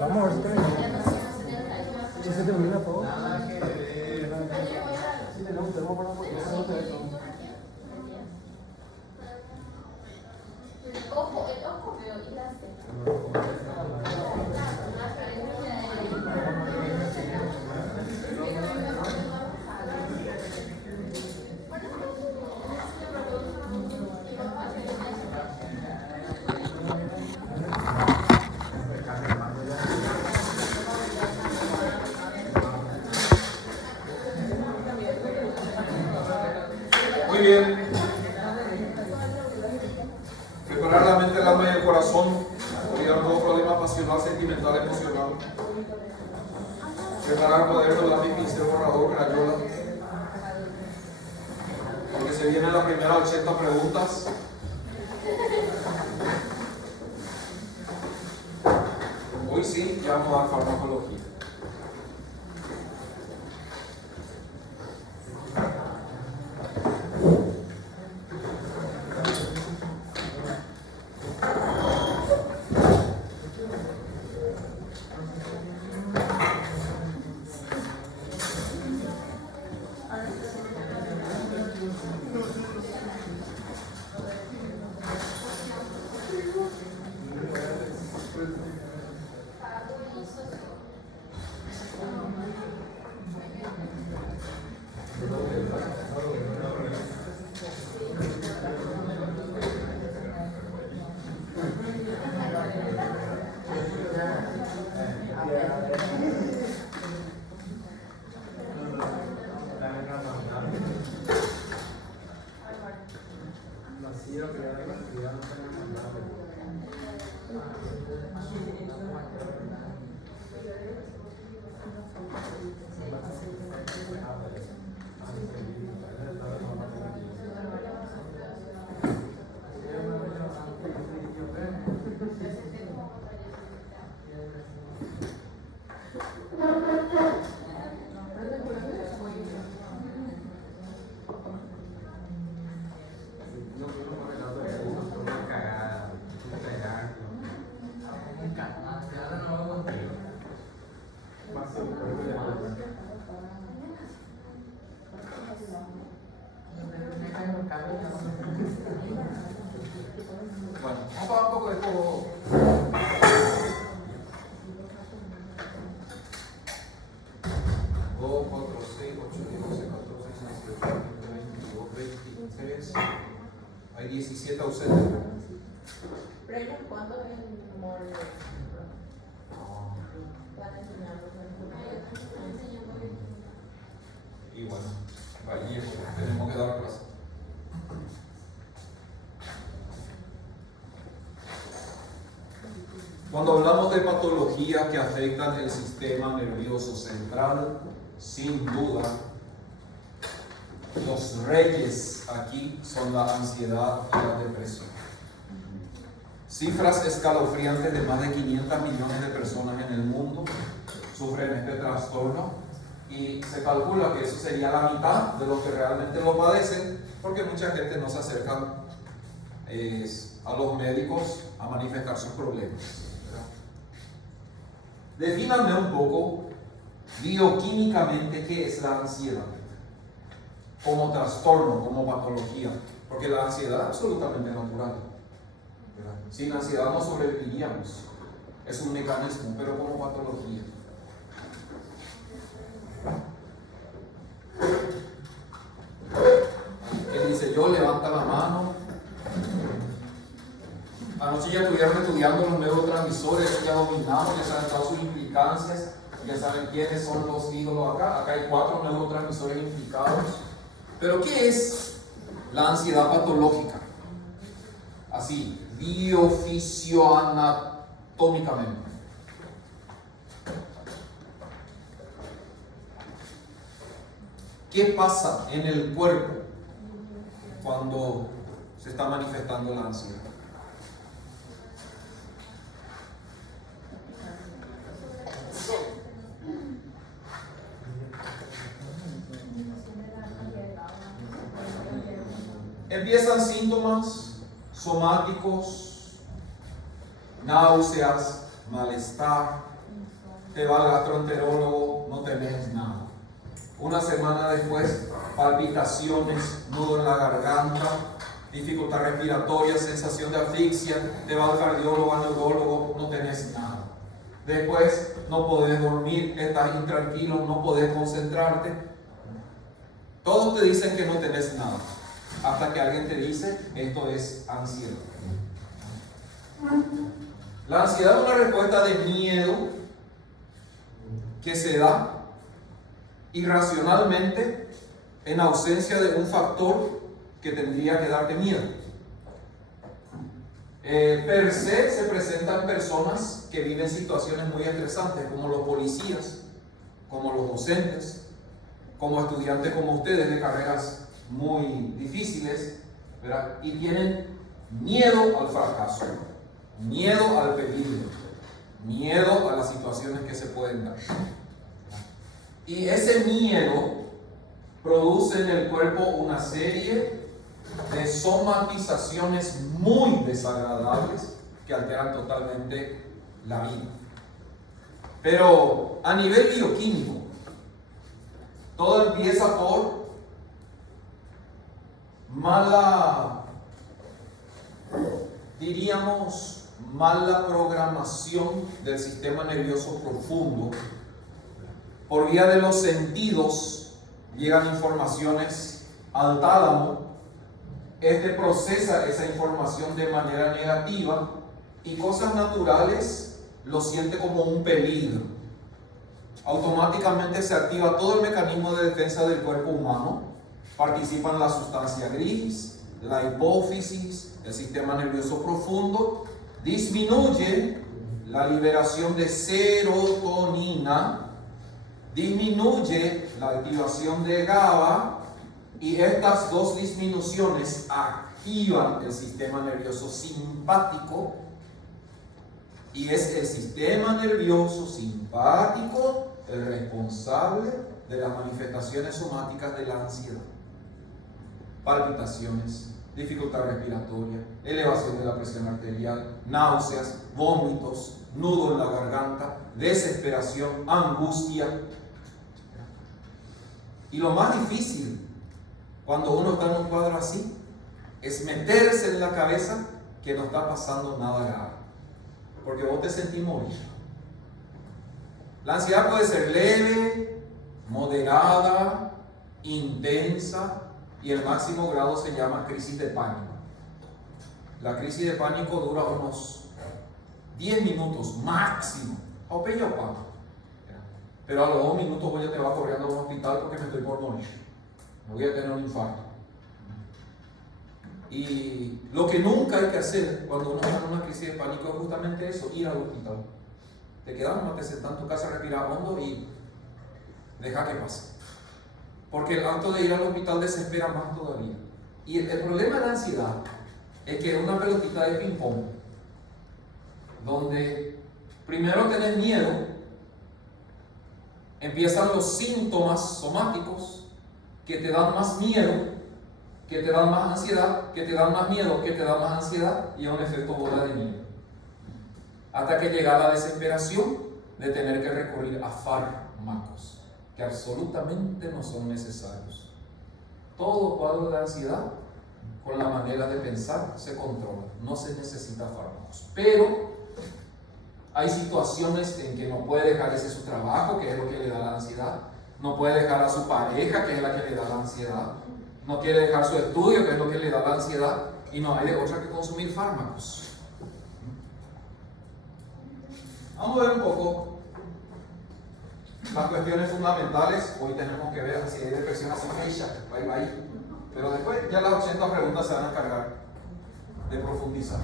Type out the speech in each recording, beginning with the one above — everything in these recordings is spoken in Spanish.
Vamos a ver si se termina todo. Si tenemos para ojo veo y la C. Muy bien. Preparar la mente, el alma y el corazón. Olvidar todo problema pasional, sentimental, emocional. Preparar cuaderno, lápiz, pincel, borrador, crayola. Porque se viene la primera 80 preguntas. Hoy sí, ya vamos a dar farmacología. Bueno, vamos a pagar un poco de juego. 2, 4, 6, 8, 10, 11, 14, 15, 17, 18, 19, 20. 3. Hay 17 ausentes. Pero ellos, ¿cuándo es el humor? Van a enseñarnos Y bueno, ahí tenemos que dar clase. Cuando hablamos de patologías que afectan el sistema nervioso central, sin duda, los reyes aquí son la ansiedad y la depresión. Cifras escalofriantes de más de 500 millones de personas en el mundo sufren este trastorno y se calcula que eso sería la mitad de los que realmente lo padecen, porque mucha gente no se acerca a los médicos a manifestar sus problemas. Defíname un poco bioquímicamente qué es la ansiedad como trastorno, como patología, porque la ansiedad es absolutamente natural. Sin ansiedad no sobreviviríamos, es un mecanismo, pero como patología. Él dice, yo, levanta la mano. Anoche ya estuvieron estudiando los neurotransmisores, ya dominamos, ya saben todas sus implicancias, ya saben quiénes son los ídolos acá. Acá hay 4 neurotransmisores implicados. Pero ¿qué es la ansiedad patológica? Así, biofisioanatómicamente. ¿Qué pasa en el cuerpo cuando se está manifestando la ansiedad? Empiezan síntomas somáticos, náuseas, malestar, te va al gastroenterólogo, no tenés nada. Una semana después, palpitaciones, nudo en la garganta, dificultad respiratoria, sensación de asfixia, te va al cardiólogo, al neurólogo, no tenés nada. Después, no podés dormir, estás intranquilo, no podés concentrarte. Todos te dicen que no tenés nada, hasta que alguien te dice, esto es ansiedad. La ansiedad es una respuesta de miedo que se da irracionalmente en ausencia de un factor que tendría que darte miedo. Per se presentan personas que viven situaciones muy estresantes, como los policías, como los docentes, como estudiantes como ustedes de carreras muy difíciles, ¿verdad? Y tienen miedo al fracaso, miedo al peligro, miedo a las situaciones que se pueden dar. Y ese miedo produce en el cuerpo una serie de somatizaciones muy desagradables que alteran totalmente la vida. Pero a nivel bioquímico, todo empieza por mala programación del sistema nervioso profundo. Por vía de los sentidos llegan informaciones al tálamo. Este procesa esa información de manera negativa y cosas naturales lo siente como un peligro. Automáticamente se activa todo el mecanismo de defensa del cuerpo humano. Participan la sustancia gris, la hipófisis, el sistema nervioso profundo. Disminuye la liberación de serotonina, disminuye la activación de GABA, y estas dos disminuciones activan el sistema nervioso simpático, y es el sistema nervioso simpático el responsable de las manifestaciones somáticas de la ansiedad. Palpitaciones, dificultad respiratoria, elevación de la presión arterial, náuseas, vómitos, nudo en la garganta, desesperación, angustia. Y lo más difícil cuando uno está en un cuadro así es meterse en la cabeza que no está pasando nada grave, porque vos te sentís morir. La ansiedad puede ser leve, moderada, intensa y el máximo grado se llama crisis de pánico. La crisis de pánico dura unos 10 minutos máximo, o peña o pan. Pero a los 2 minutos voy a te va corriendo a un hospital porque me estoy por morir. Me voy a tener un infarto. Y lo que nunca hay que hacer cuando uno está en una crisis de pánico es justamente eso, ir al hospital. Te quedas, no te sentás en tu casa, respira hondo y deja que pase. Porque el acto de ir al hospital desespera más todavía. Y el problema de la ansiedad es que es una pelotita de ping-pong, donde primero tenés miedo, empiezan los síntomas somáticos que te dan más miedo, que te dan más ansiedad, que te dan más miedo, que te dan más ansiedad, y es un efecto bola de nieve. Hasta que llega la desesperación de tener que recurrir a fármacos que absolutamente no son necesarios. Todo cuadro de ansiedad, con la manera de pensar, se controla. No se necesita fármacos. Pero hay situaciones en que no puede dejar ese su trabajo, que es lo que le da la ansiedad. No puede dejar a su pareja, que es la que le da la ansiedad. No quiere dejar su estudio, que es lo que le da la ansiedad. Y no hay de otra que consumir fármacos. Vamos a ver un poco las cuestiones fundamentales. Hoy tenemos que ver si hay depresión así, bye. Pero después ya las 80 preguntas se van a encargar de profundizar.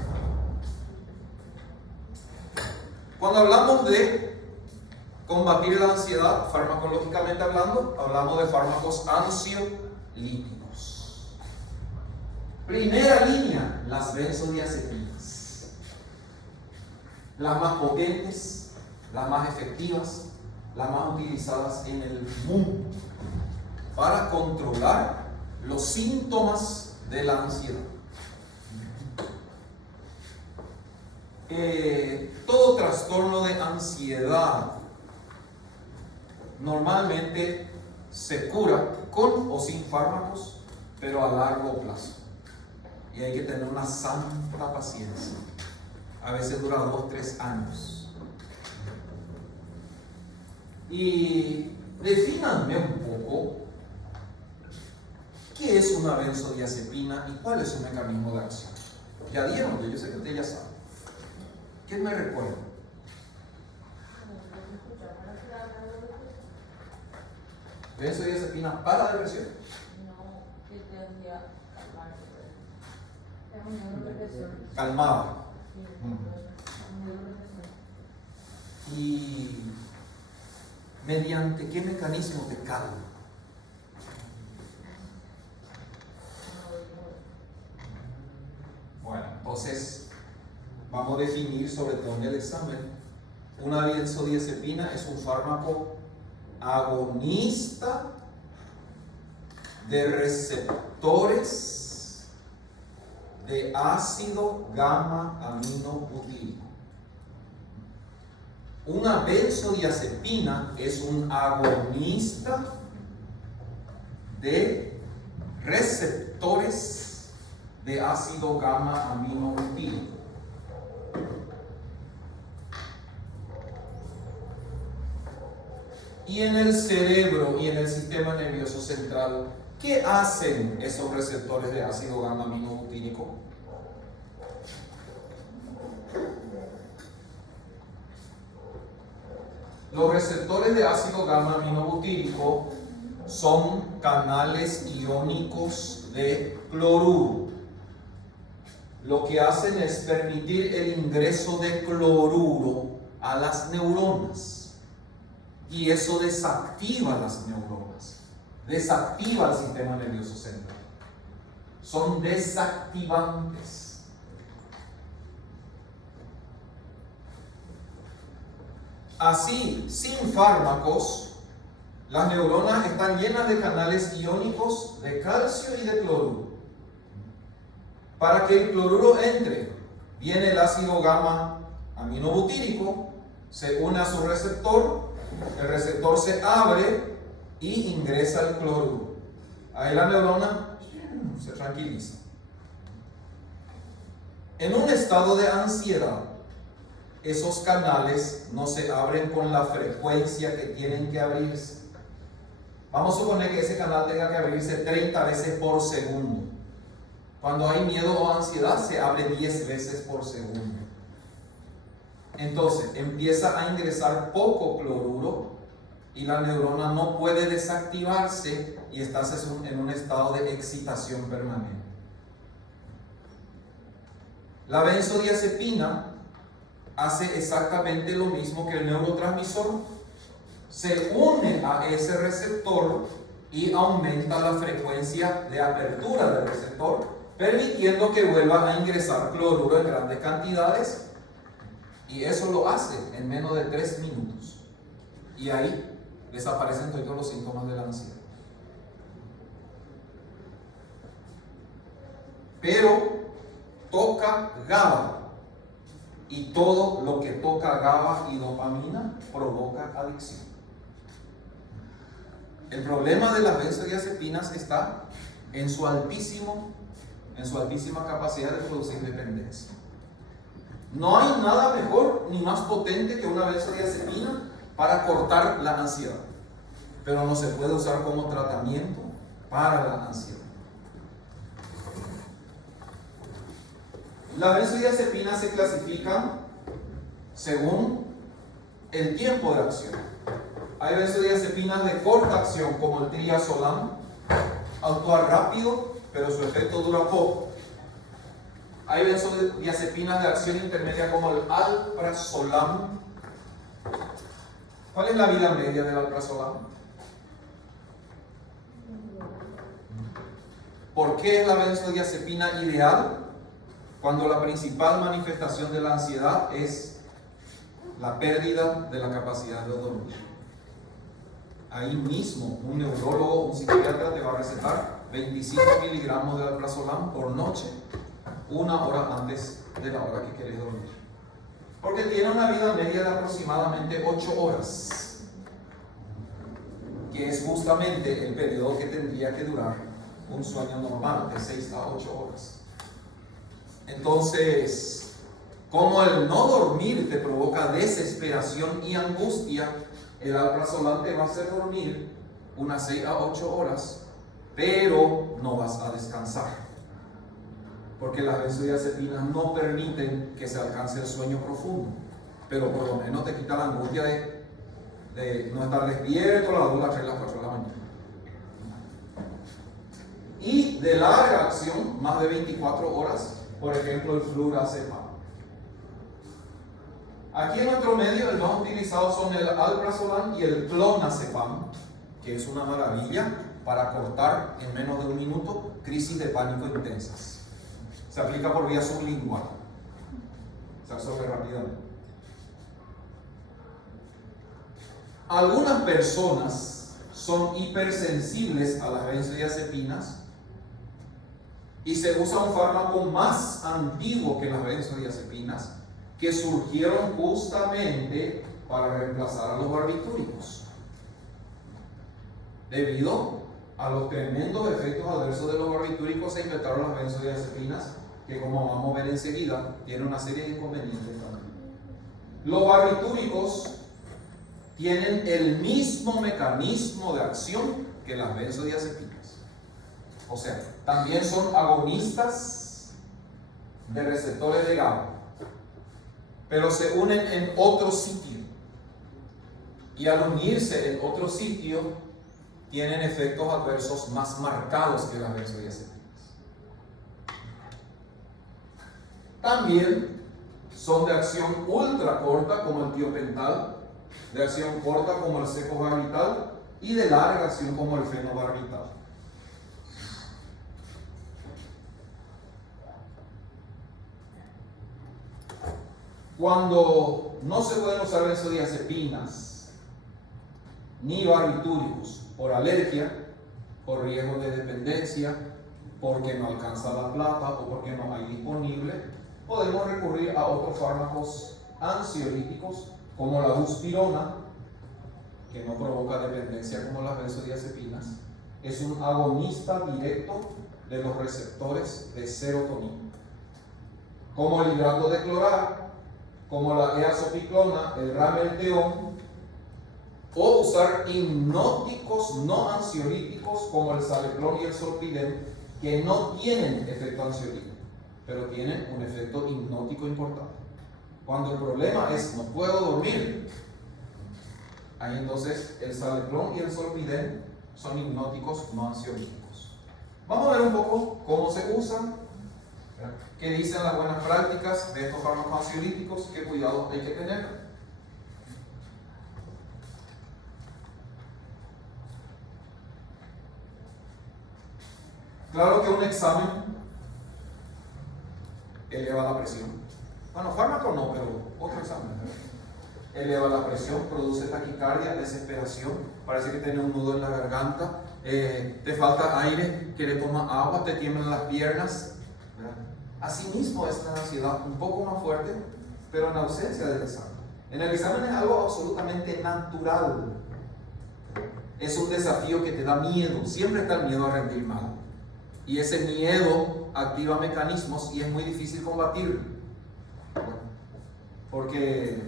Cuando hablamos de combatir la ansiedad, farmacológicamente hablando, hablamos de fármacos ansiolíticos. Primera línea, las benzodiazepinas. Las más potentes, las más efectivas, las más utilizadas en el mundo para controlar los síntomas de la ansiedad. Todo trastorno de ansiedad normalmente se cura con o sin fármacos, pero a largo plazo. Y hay que tener una santa paciencia. A veces dura 2-3 años. Y defínanme un poco qué es una benzodiazepina y cuál es su mecanismo de acción. Ya dieron, yo sé que usted ya sabe. ¿Qué me recuerda? ¿Benzodiazepina para depresión? No, que te hacía Calmada. ¿Y mediante qué mecanismo te calma? Bueno, entonces vamos a definir, sobre todo en el examen, una benzodiazepina es un fármaco agonista de receptores de ácido gamma aminobutírico. Una benzodiazepina es un agonista de receptores de ácido gamma aminobutírico. Y en el cerebro y en el sistema nervioso central, ¿qué hacen esos receptores de ácido gamma aminobutírico? Los receptores de ácido gamma aminobutírico son canales iónicos de cloruro. Lo que hacen es permitir el ingreso de cloruro a las neuronas. Y eso desactiva las neuronas, desactiva el sistema nervioso central. Son desactivantes. Así, sin fármacos, las neuronas están llenas de canales iónicos de calcio y de cloruro. Para que el cloruro entre, viene el ácido gamma aminobutírico, se une a su receptor, el receptor se abre y ingresa el cloruro. Ahí la neurona se tranquiliza. En un estado de ansiedad, esos canales no se abren con la frecuencia que tienen que abrirse. Vamos a suponer que ese canal tenga que abrirse 30 veces por segundo. Cuando hay miedo o ansiedad, se abre 10 veces por segundo. Entonces, empieza a ingresar poco cloruro y la neurona no puede desactivarse y estás en un estado de excitación permanente. La benzodiazepina hace exactamente lo mismo que el neurotransmisor. Se une a ese receptor y aumenta la frecuencia de apertura del receptor, permitiendo que vuelva a ingresar cloruro en grandes cantidades, y eso lo hace en menos de 3 minutos. Y ahí desaparecen todos los síntomas de la ansiedad. Pero toca GABA, y todo lo que toca GABA y dopamina provoca adicción. El problema de las benzodiazepinas está en su altísima capacidad de producir dependencia. No hay nada mejor ni más potente que una benzodiazepina para cortar la ansiedad, pero no se puede usar como tratamiento para la ansiedad. Las benzodiazepinas se clasifican según el tiempo de acción. Hay benzodiazepinas de corta acción como el triazolam, actúa rápido pero su efecto dura poco. Hay benzodiazepinas de acción intermedia como el alprazolam. ¿Cuál es la vida media del alprazolam? ¿Por qué es la benzodiazepina ideal? Cuando la principal manifestación de la ansiedad es la pérdida de la capacidad de dormir. Ahí mismo un neurólogo, un psiquiatra te va a recetar 25 miligramos de alprazolam por noche, 1 hora antes de la hora que quieres dormir. Porque tiene una vida media de aproximadamente 8 horas, que es justamente el periodo que tendría que durar un sueño normal, de 6 a 8 horas. Entonces, como el no dormir te provoca desesperación y angustia, el alprazolam te va a hacer dormir unas 6 a 8 horas, pero no vas a descansar, porque las benzodiazepinas no permiten que se alcance el sueño profundo, pero por lo menos te quita la angustia de no estar despierto a las 2, las 3, las 4 de la mañana. Y de larga acción, más de 24 horas, por ejemplo el flurazepam. Aquí en nuestro medio el más utilizado son el alprazolam y el clonazepam, que es una maravilla para cortar en menos de 1 minuto crisis de pánico intensas. Se aplica por vía sublingual, se absorbe rápidamente. Algunas personas son hipersensibles a las benzodiazepinas y se usa un fármaco más antiguo que las benzodiazepinas, que surgieron justamente para reemplazar a los barbitúricos, debido a los tremendos efectos adversos de los barbitúricos. Se inventaron las benzodiazepinas, que como vamos a ver enseguida, tienen una serie de inconvenientes también. Los barbitúricos tienen el mismo mecanismo de acción que las benzodiazepinas, o sea, también son agonistas de receptores de GABA, pero se unen en otro sitio, y al unirse en otro sitio tienen efectos adversos más marcados que las benzodiazepinas. También son de acción ultra corta como el tiopental, de acción corta como el secobarbital y de larga acción como el fenobarbital. Cuando no se pueden usar benzodiazepinas ni barbitúricos por alergia, por riesgo de dependencia, porque no alcanza la plata o porque no hay disponible, podemos recurrir a otros fármacos ansiolíticos como la buspirona, que no provoca dependencia como las benzodiazepinas. Es un agonista directo de los receptores de serotonina, como el hidrato de clorar, como la eazopiclona, el ramelteón o usar hipnóticos no ansiolíticos como el Saleclón y el Zolpidem, que no tienen efecto ansiolítico, pero tienen un efecto hipnótico importante. Cuando el problema es no puedo dormir, ahí entonces el Saleclón y el Zolpidem son hipnóticos no ansiolíticos. Vamos a ver un poco cómo se usan, qué dicen las buenas prácticas de estos fármacos ansiolíticos, qué cuidados hay que tener. Claro que un examen eleva la presión. Bueno, fármaco no, pero otro examen. Eleva la presión, produce taquicardia, desesperación, parece que tiene un nudo en la garganta, te falta aire, quieres tomar agua, te tiemblan las piernas. Asimismo es la ansiedad un poco más fuerte, pero en ausencia del examen. En el examen es algo absolutamente natural. Es un desafío que te da miedo, siempre está el miedo a rendir mal. Y ese miedo activa mecanismos y es muy difícil combatirlo. Porque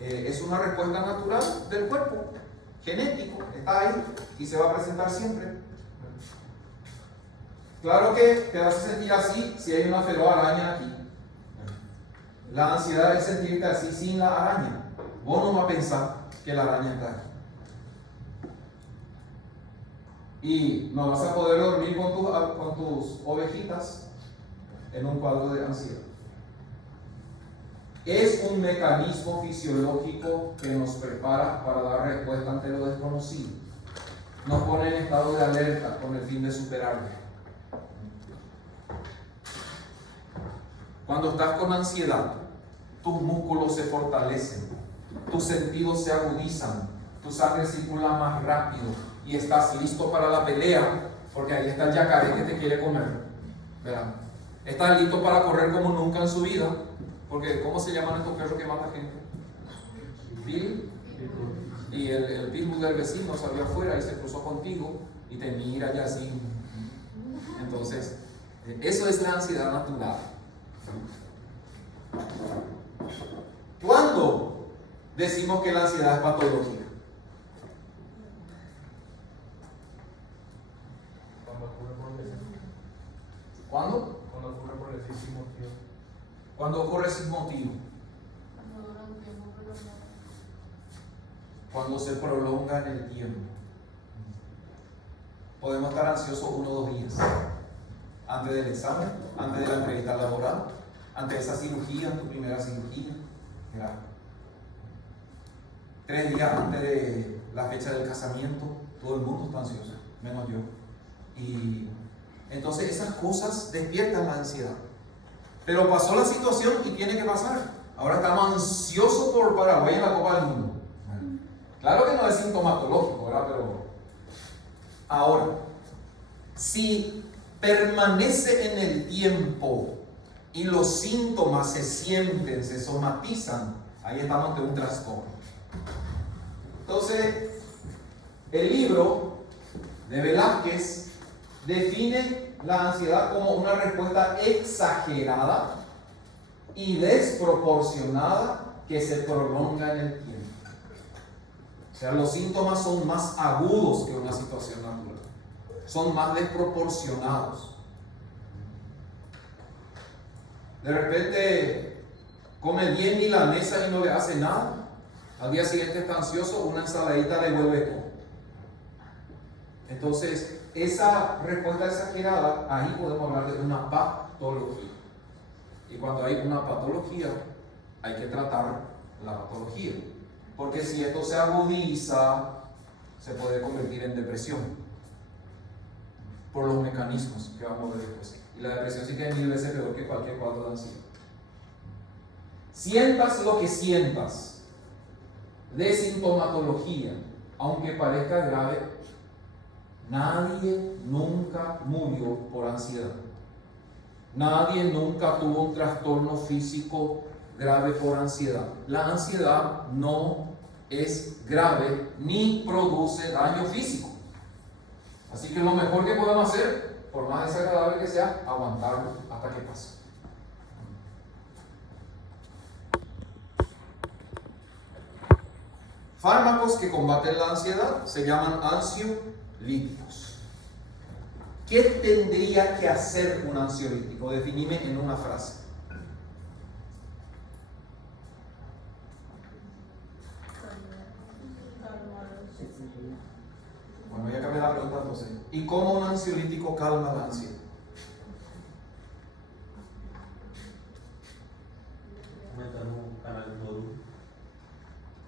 es una respuesta natural del cuerpo, genético, está ahí y se va a presentar siempre. Claro que te vas a sentir así si hay una feroz araña aquí. La ansiedad es sentirte así sin la araña. Vos no vas a pensar que la araña está aquí. Y no vas a poder dormir con tus ovejitas en un cuadro de ansiedad. Es un mecanismo fisiológico que nos prepara para dar respuesta ante lo desconocido. Nos pone en estado de alerta con el fin de superarlo. Cuando estás con ansiedad, tus músculos se fortalecen, tus sentidos se agudizan, tu sangre circula más rápido y estás listo para la pelea, porque ahí está el yacaré que te quiere comer, ¿verdad? Estás listo para correr como nunca en su vida, porque ¿cómo se llaman estos perros que matan gente? Pil. Y el pitbull del vecino salió afuera y se cruzó contigo y te mira ya así. Entonces, eso es la ansiedad natural. ¿Cuándo decimos que la ansiedad es patológica? ¿Cuándo? Cuando ocurre por el sin motivo. Cuando ocurre sin motivo. Cuando se prolonga en el tiempo. Podemos estar ansiosos 1 o 2 días. Antes del examen, antes de la entrevista laboral, antes de esa cirugía, tu primera cirugía. Grave. 3 días antes de la fecha del casamiento, todo el mundo está ansioso, menos yo. Y entonces esas cosas despiertan la ansiedad. Pero pasó la situación y tiene que pasar. Ahora estamos ansiosos por Paraguay en la Copa del Mundo. Claro que no es sintomatológico, ¿verdad? Pero ahora, si permanece en el tiempo y los síntomas se sienten, se somatizan, ahí estamos ante un trastorno. Entonces, el libro de Velázquez define la ansiedad como una respuesta exagerada y desproporcionada que se prolonga en el tiempo. O sea, los síntomas son más agudos que una situación natural. Son más desproporcionados. De repente come bien milanesa y no le hace nada. Al día siguiente está ansioso, una ensaladita le vuelve todo. Entonces, esa respuesta exagerada, ahí podemos hablar de una patología. Y cuando hay una patología, hay que tratar la patología. Porque si esto se agudiza, se puede convertir en depresión. Por los mecanismos que vamos a ver después. Y la depresión sí que es 1000 veces peor que cualquier cuadro de ansiedad. Sientas lo que sientas de sintomatología, aunque parezca grave, nadie nunca murió por ansiedad. Nadie nunca tuvo un trastorno físico grave por ansiedad. La ansiedad no es grave ni produce daño físico. Así que lo mejor que podemos hacer, por más desagradable que sea, aguantarlo hasta que pase. fármacos que combaten la ansiedad se llaman ansiolíticos. ¿Qué tendría que hacer un ansiolítico? Definime en una frase. Bueno, ya cambié la pregunta entonces. ¿Y cómo un ansiolítico calma la ansiedad?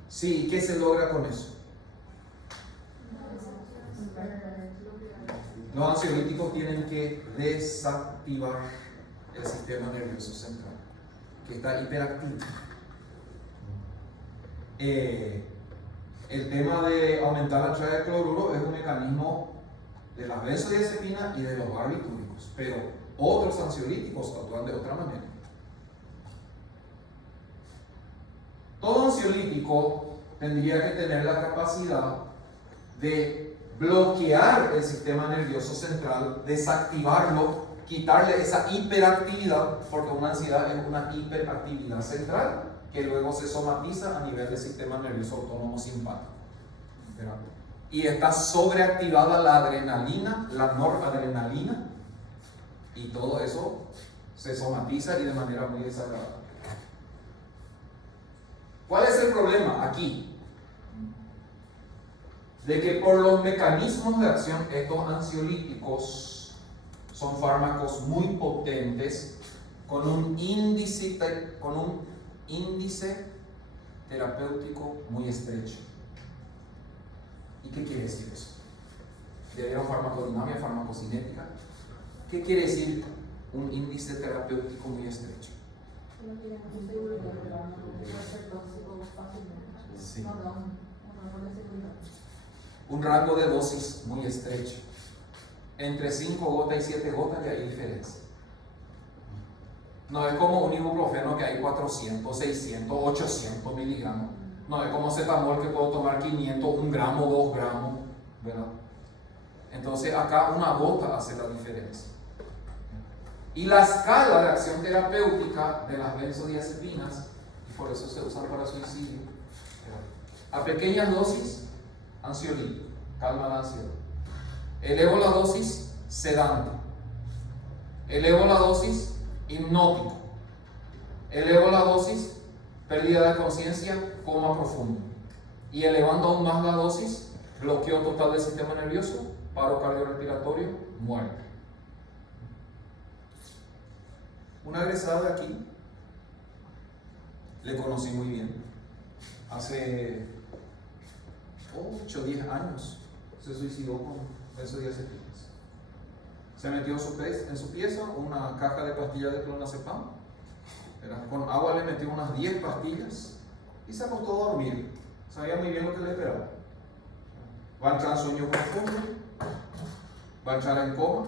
Sí, ¿qué se logra con eso? Los ansiolíticos tienen que desactivar el sistema nervioso central, que está hiperactivo. El tema de aumentar la entrada de cloruro es un mecanismo de las benzodiazepinas y de los barbitúricos, pero otros ansiolíticos actúan de otra manera. Todo ansiolítico tendría que tener la capacidad de bloquear el sistema nervioso central, desactivarlo, quitarle esa hiperactividad, porque una ansiedad es una hiperactividad central que luego se somatiza a nivel del sistema nervioso autónomo simpático. Y está sobreactivada la adrenalina, la noradrenalina, y todo eso se somatiza y de manera muy desagradable. ¿Cuál es el problema aquí? De que por los mecanismos de acción, estos ansiolíticos son fármacos muy potentes con un índice terapéutico muy estrecho. ¿Y qué quiere decir eso? ¿Debieron farmacodinámica, farmacocinética? ¿Qué quiere decir un índice terapéutico muy estrecho? Sí. Un rango de dosis muy estrecho. Entre 5 gotas y 7 gotas ya hay diferencia. No es como un ibuprofeno que hay 400, 600, 800 miligramos. No es como cetamol que puedo tomar 500, 1 gramo, 2 gramos, ¿verdad? Entonces acá una gota hace la diferencia. Y la escala de acción terapéutica de las benzodiazepinas, y por eso se usan para suicidio, a pequeñas dosis, ansiolítico, calma la ansiedad. Elevo la dosis, sedante. Elevo la dosis, hipnótico. Elevo la dosis, pérdida de conciencia, coma profundo. Y elevando aún más la dosis, bloqueo total del sistema nervioso, paro cardiorrespiratorio, muerte. Una egresada de aquí, le conocí muy bien. Hace 8 o 10 años se suicidó con benzodiazepinas. Se metió en su pieza una caja de pastillas de clonazepam. Con agua le metió unas 10 pastillas y se acostó a dormir. Sabía muy bien lo que le esperaba. Va a entrar en sueño profundo, va a entrar en coma,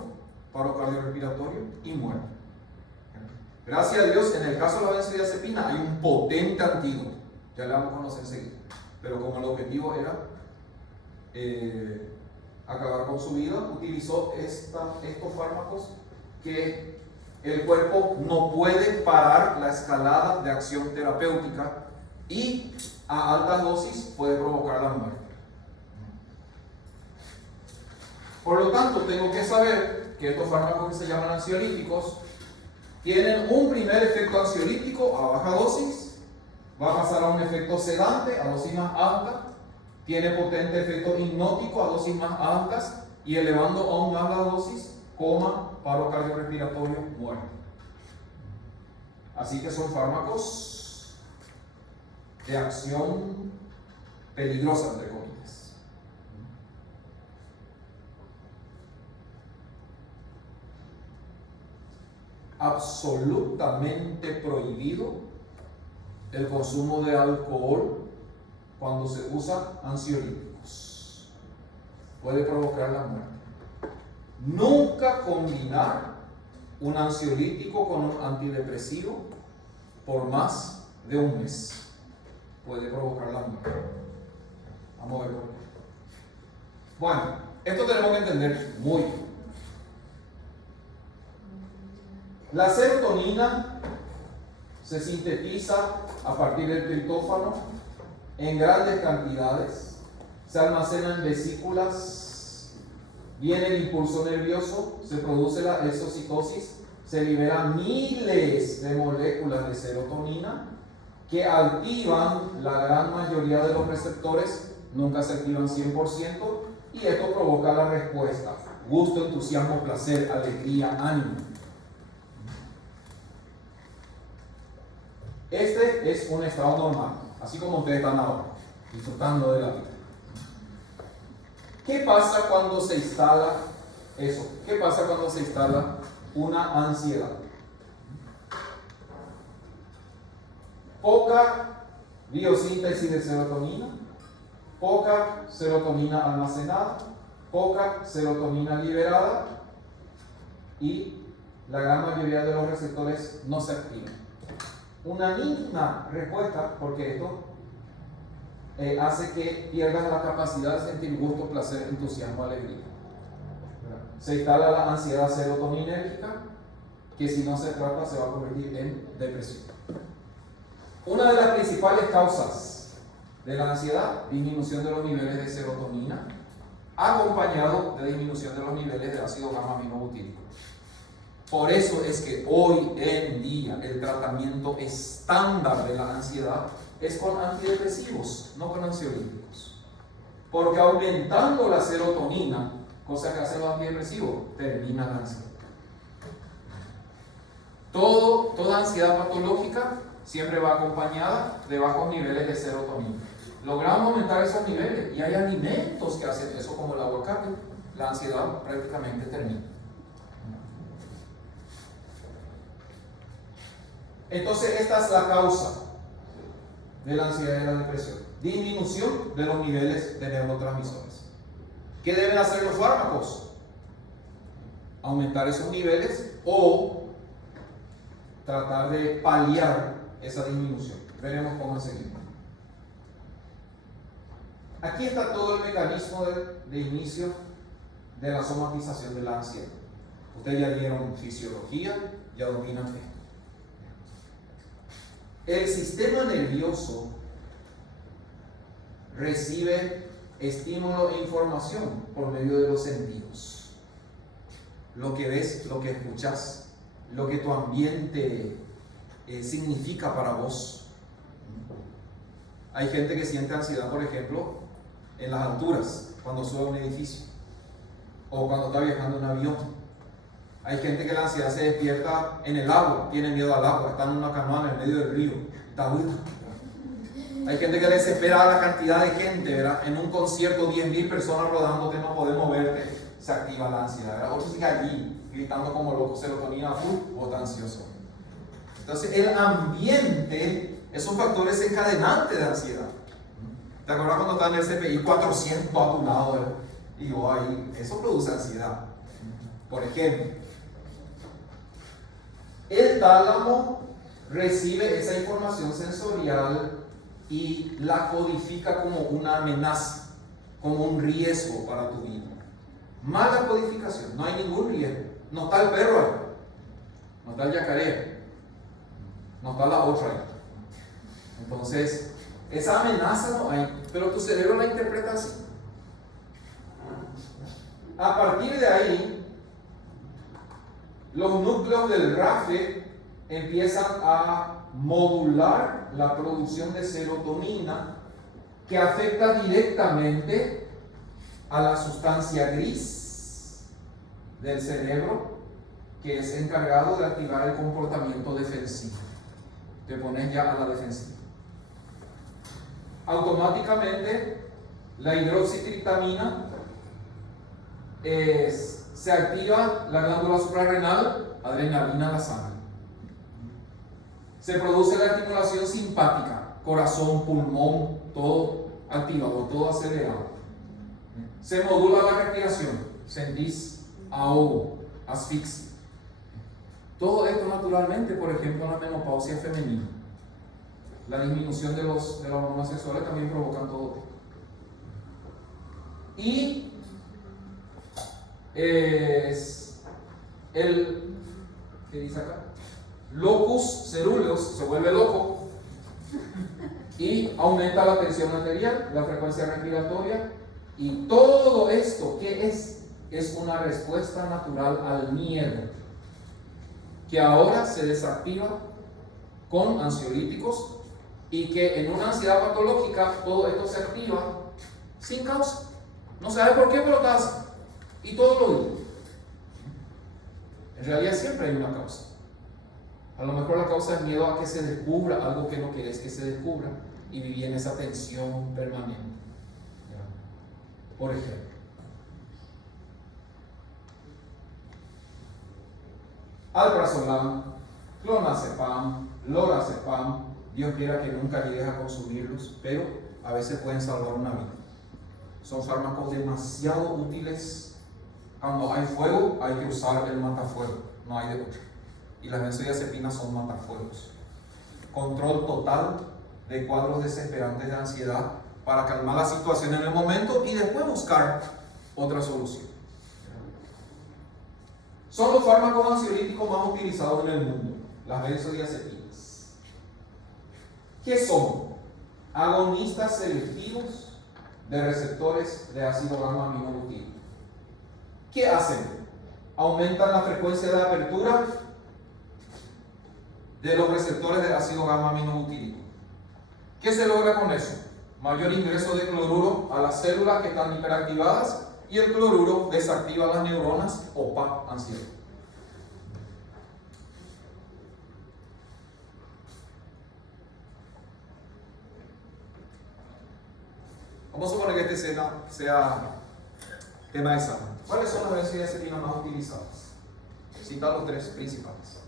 paro cardiorrespiratorio y muere. Gracias a Dios, en el caso de la benzodiazepina hay un potente antídoto. Ya le vamos a conocer enseguida. Pero como el objetivo era acabar con su vida, utilizó estos fármacos que el cuerpo no puede parar la escalada de acción terapéutica y a altas dosis puede provocar la muerte. Por lo tanto, tengo que saber que estos fármacos que se llaman ansiolíticos tienen un primer efecto ansiolítico a baja dosis, va a pasar a un efecto sedante a dosis más alta, tiene potente efecto hipnótico a dosis más altas y elevando aún más la dosis, coma, paro cardiorrespiratorio, muerte. Así que son fármacos de acción peligrosa, entre comillas. Absolutamente prohibido el consumo de alcohol cuando se usan ansiolíticos. Puede provocar la muerte. Nunca combinar un ansiolítico con un antidepresivo por más de un mes. Puede provocar la muerte. Vamos a ver por qué. Bueno, esto tenemos que entender muy bien. La serotonina se sintetiza a partir del triptófano en grandes cantidades, se almacena en vesículas, viene el impulso nervioso, se produce la exocitosis, se liberan miles de moléculas de serotonina que activan la gran mayoría de los receptores, nunca se activan 100%, y esto provoca la respuesta: gusto, entusiasmo, placer, alegría, ánimo. Este es un estado normal, así como ustedes están ahora, disfrutando de la vida. ¿Qué pasa cuando se instala eso? ¿Qué pasa cuando se instala una ansiedad? Poca biosíntesis de serotonina, poca serotonina almacenada, poca serotonina liberada, y la gran mayoría de los receptores no se activan. Una mínima respuesta, porque esto hace que pierdas la capacidad de sentir gusto, placer, entusiasmo, alegría. Se instala la ansiedad serotoninérgica, que si no se trata se va a convertir en depresión. Una de las principales causas de la ansiedad: disminución de los niveles de serotonina, acompañado de disminución de los niveles de ácido gamma-aminobutírico. Por eso es que hoy en día el tratamiento estándar de la ansiedad es con antidepresivos, no con ansiolíticos. Porque aumentando la serotonina, cosa que hacen los antidepresivos, termina la ansiedad. Toda ansiedad patológica siempre va acompañada de bajos niveles de serotonina. Logramos aumentar esos niveles y hay alimentos que hacen eso, como el aguacate, la ansiedad prácticamente termina. Entonces, esta es la causa de la ansiedad y la depresión: disminución de los niveles de neurotransmisores. ¿Qué deben hacer los fármacos? Aumentar esos niveles o tratar de paliar esa disminución. Veremos cómo enseguida. Aquí está todo el mecanismo de inicio de la somatización de la ansiedad. Ustedes ya vieron fisiología, ya dominan esto. El sistema nervioso recibe estímulo e información por medio de los sentidos. Lo que ves, lo que escuchas, lo que tu ambiente significa para vos. Hay gente que siente ansiedad, por ejemplo, en las alturas, cuando sube a un edificio, o cuando está viajando en un avión. Hay gente que la ansiedad se despierta en el agua, tiene miedo al agua, está en una campana en medio del río, está huido. Hay gente que desespera a la cantidad de gente, ¿verdad? En un concierto, 10.000 personas rodándote, no podés moverte, se activa la ansiedad, ¿verdad? Otro sigue allí, gritando como loco, serotonina full, o está ansioso. Entonces, el ambiente es un factor desencadenante de ansiedad. ¿Te acuerdas cuando estaba en el CPI 400 a tu lado, ¿verdad? Y yo ahí, eso produce ansiedad. Por ejemplo, el tálamo recibe esa información sensorial y la codifica como una amenaza, como un riesgo para tu vida. Mala codificación, no hay ningún riesgo. No está el perro ahí, no está el yacaré, no está la otra ahí. Entonces, esa amenaza no hay, pero tu cerebro la interpreta así. A partir de ahí, los núcleos del RAFE empiezan a modular la producción de serotonina, que afecta directamente a la sustancia gris del cerebro, que es encargado de activar el comportamiento defensivo. Te pones ya a la defensiva. Automáticamente la hidroxitritamina se activa la glándula suprarrenal, adrenalina en la sangre. Se produce la estimulación simpática, corazón, pulmón, todo activado, todo acelerado. Se modula la respiración, sentís ahogo, asfixia. Todo esto naturalmente, por ejemplo, en la menopausia femenina. La disminución de las hormonas sexuales también provocan todo esto. Y es el, ¿qué dice acá? Locus cerúleos, se vuelve loco. y aumenta la tensión arterial, la frecuencia respiratoria, y todo esto, ¿qué es? Es una respuesta natural al miedo, que ahora se desactiva con ansiolíticos, y que en una ansiedad patológica todo esto se activa sin causa. No sabe por qué, pero lo hace. Y todo lo dice. En realidad siempre hay una causa. A lo mejor la causa es miedo a que se descubra algo que no quieres que se descubra y vivir en esa tensión permanente. Por ejemplo, alprazolam, clonazepam, lorazepam, Dios quiera que nunca llegues a consumirlos, pero a veces pueden salvar una vida. Son fármacos demasiado útiles. Cuando hay fuego hay que usar el matafuego, no hay de otro. Y las benzodiazepinas son matafuegos. Control total de cuadros desesperantes de ansiedad para calmar la situación en el momento y después buscar otra solución. Son los fármacos ansiolíticos más utilizados en el mundo, las benzodiazepinas. ¿Qué son? Agonistas selectivos de receptores de ácido gamma aminobutírico. ¿Qué hacen? Aumentan la frecuencia de apertura de los receptores de ácido gamma aminobutírico. ¿Qué se logra con eso? Mayor ingreso de cloruro a las células que están hiperactivadas, y el cloruro desactiva las neuronas o PAP ansiedad. Vamos a suponer que este sea tema de examen. ¿Cuáles son las benzodiazepinas más utilizadas? Cita los tres principales.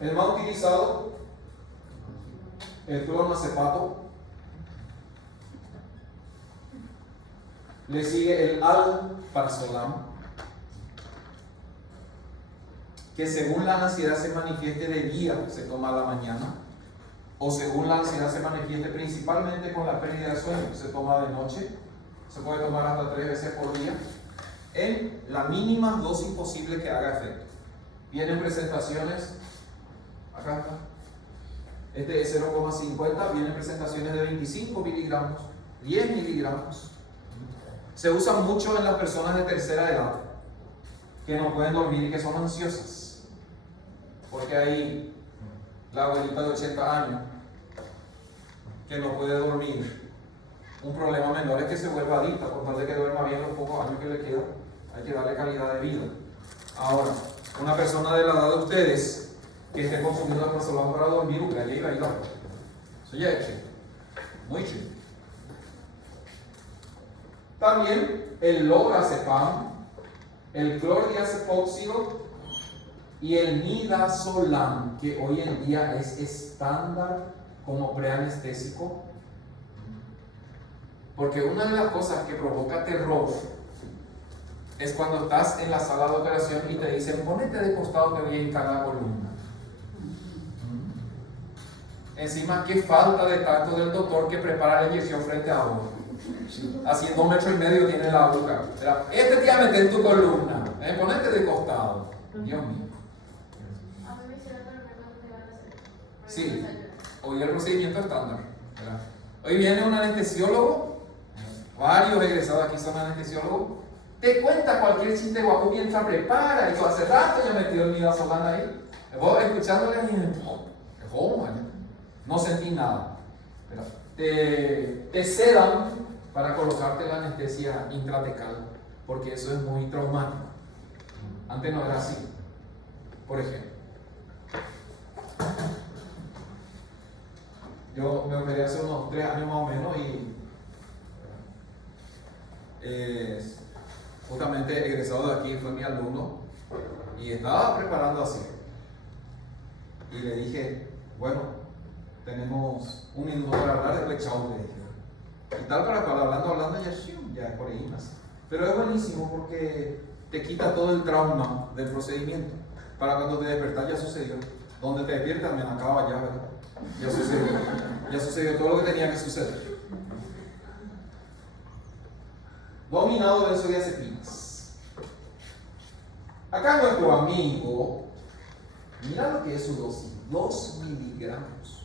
El más utilizado, el clonacepato. Le sigue el alprazolam, que según la ansiedad se manifieste de día, se toma a la mañana, o según la ansiedad se manifieste principalmente con la pérdida de sueño, se toma de noche. Se puede tomar hasta 3 veces por día, en la mínima dosis posible que haga efecto. Vienen presentaciones, acá está, este es 0,50, vienen presentaciones de 25 miligramos, 10 miligramos. Se usa mucho en las personas de tercera edad, que no pueden dormir y que son ansiosas, porque hay la abuelita de 80 años que no puede dormir. Un problema menor es que se vuelva adicta, por tal de que duerma bien los pocos años que le quedan. Hay que darle calidad de vida. Ahora, una persona de la edad de ustedes que esté consumiendo alprazolam para dormir, le iba a ir. Eso ya es chido, muy chido. También el lorazepam, el clordiazepóxido y el midazolam, que hoy en día es estándar como preanestésico. Porque una de las cosas que provoca terror es cuando estás en la sala de operación y te dicen, ponete de costado, te voy a hincar la columna. Encima, qué falta de tacto del doctor que prepara la inyección frente a uno. Así 2,5 metros tiene la boca. Este te va a meter en tu columna. Ponete de costado. Dios mío. A mí me hicieron la pregunta que van a hacer. Sí, hoy el procedimiento estándar. ¿Verdad? Hoy viene un anestesiólogo. Varios egresados aquí son anestesiólogos. Te cuenta cualquier chiste guapo mientras prepara. Y yo hace rato ya metí el midazolam ahí. Vos escuchándole y no sentí nada. Te sedan para colocarte la anestesia intratecal, porque eso es muy traumático. Antes no era así. Por ejemplo, yo me operé hace unos 3 años más o menos y justamente egresado de aquí fue mi alumno y estaba preparando así. Y le dije, bueno, tenemos 1 minuto para hablar, después chao, le dije. Y tal, para hablando, ya es por ahí más. Pero es buenísimo porque te quita todo el trauma del procedimiento. Para cuando te despertas ya sucedió. Donde te despiertas, me acaba ya, ¿verdad? Ya sucedió. Ya sucedió todo lo que tenía que suceder. Dominado de benzodiazepinas. Acá Acá nuestro amigo, mira lo que es su dosis, 2 miligramos.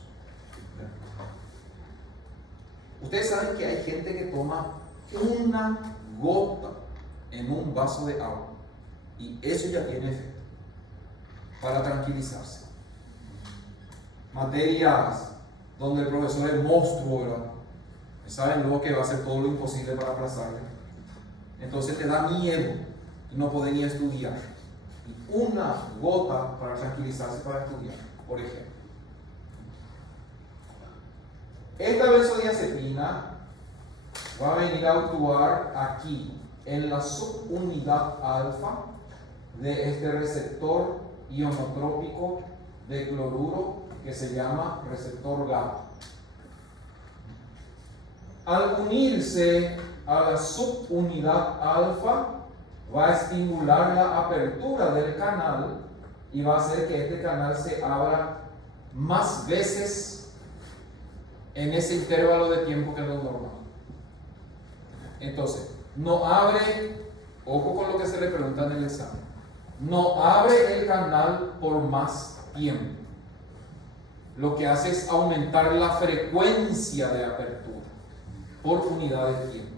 Ustedes saben que hay gente que toma una gota en un vaso de agua y eso ya tiene efecto para tranquilizarse. Materias donde el profesor es monstruo, ¿verdad? Saben luego que va a hacer todo lo imposible para aplazarle. Entonces te da miedo y no pueden ni estudiar. Y una gota para tranquilizarse para estudiar, por ejemplo. Esta benzodiazepina va a venir a actuar aquí, en la subunidad alfa de este receptor ionotrópico de cloruro que se llama receptor GABA. Al unirse a la subunidad alfa, va a estimular la apertura del canal y va a hacer que este canal se abra más veces en ese intervalo de tiempo que no es normal. Entonces, no abre, ojo con lo que se le pregunta en el examen, no abre el canal por más tiempo. Lo que hace es aumentar la frecuencia de apertura por unidad de tiempo.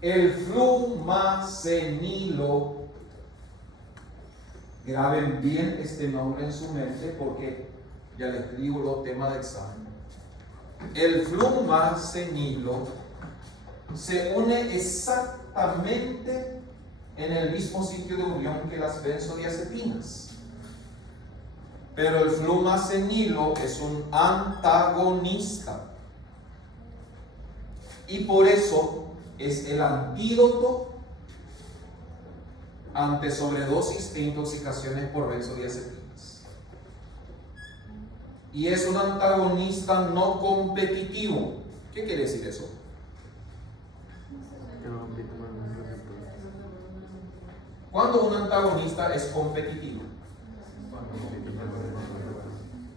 El flumacenilo, graben bien este nombre en su mente porque ya les digo los temas de examen. El flumacenilo se une exactamente en el mismo sitio de unión que las benzodiazepinas. Pero el flumacenilo es un antagonista. Y por eso es el antídoto ante sobredosis e intoxicaciones por benzodiazepinas. Y es un antagonista no competitivo. ¿Qué quiere decir eso? ¿Cuándo un antagonista es competitivo?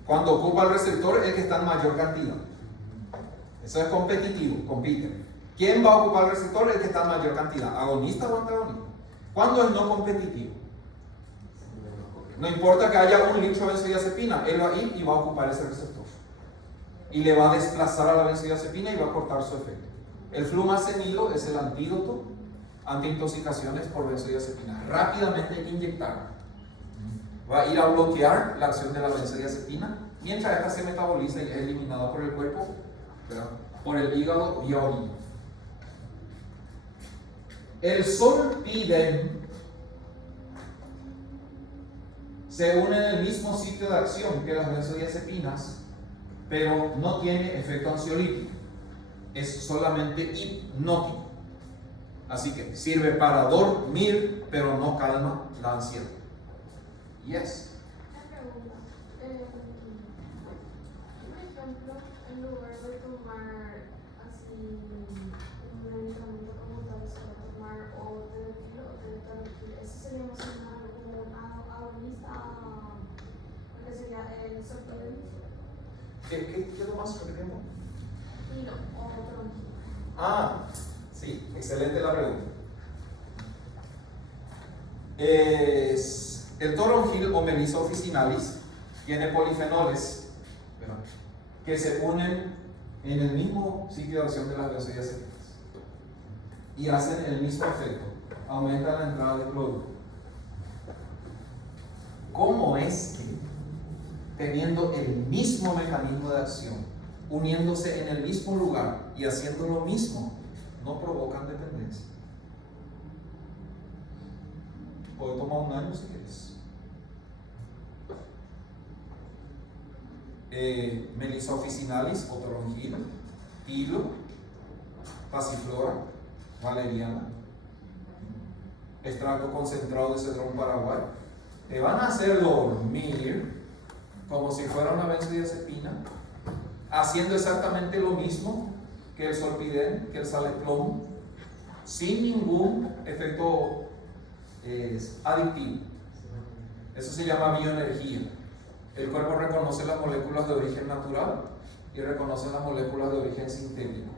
Cuando ocupa el receptor el que está en mayor cantidad. Eso es competitivo, compite. ¿Quién va a ocupar el receptor? El que está en mayor cantidad. ¿Agonista o antagonista? ¿Cuándo es no competitivo? No importa que haya un litro de benzodiazepina, él va a ir y va a ocupar ese receptor. Y le va a desplazar a la benzodiazepina y va a cortar su efecto. El flumacenilo es el antídoto ante intoxicaciones por benzodiazepina. Rápidamente hay que inyectarlo. Va a ir a bloquear la acción de la benzodiazepina mientras esta se metaboliza y es eliminada por el cuerpo, ¿verdad? Por el hígado vía orina. El Zolpidem se une en el mismo sitio de acción que las benzodiazepinas, pero no tiene efecto ansiolítico, es solamente hipnótico. Así que sirve para dormir, pero no calma la ansiedad. Yes. Una pregunta. Por ejemplo, en lugar de tomar así un medicamento como tal, se va a tomar o Tedopil o Tetarapil, ¿eso sería más o menos como un agonista? Porque sería el Zolpidem. ¿Qué lo más repitiendo? Tiro o Tronquil. Ah, sí, excelente la pregunta. El toronjil o Melissa officinalis tiene polifenoles, ¿verdad?, que se unen en el mismo sitio de acción de las benzodiazepinas y hacen el mismo efecto, aumentan la entrada de cloruro. ¿Cómo es que, teniendo el mismo mecanismo de acción, uniéndose en el mismo lugar y haciendo lo mismo, no provocan dependencia? Puedo tomar un año si quieres. Melissa officinalis o toronjil, tilo, pasiflora, valeriana, extracto concentrado de cedrón paraguay, te van a hacer dormir como si fuera una benzodiazepina, haciendo exactamente lo mismo que el Zolpidem, que el Saleclon, sin ningún efecto adictivo. Eso se llama bioenergía. El cuerpo reconoce las moléculas de origen natural y reconoce las moléculas de origen sintético.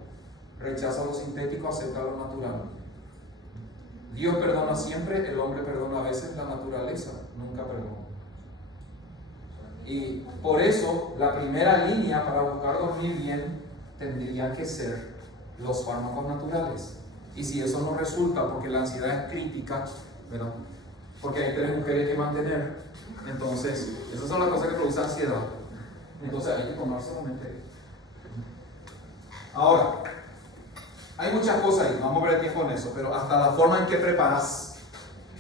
rechaza lo sintético, acepta lo natural. Dios perdona siempre, el hombre perdona a veces, la naturaleza nunca perdona. Y por eso la primera línea para buscar dormir bien tendría que ser los fármacos naturales. Y si eso no resulta, porque la ansiedad es crítica, ¿verdad? Porque hay 3 mujeres que mantener, entonces esas son las cosas que producen ansiedad. Entonces hay que tomar solamente. Ahora, hay muchas cosas ahí, no vamos a perder tiempo en eso, pero hasta la forma en que preparas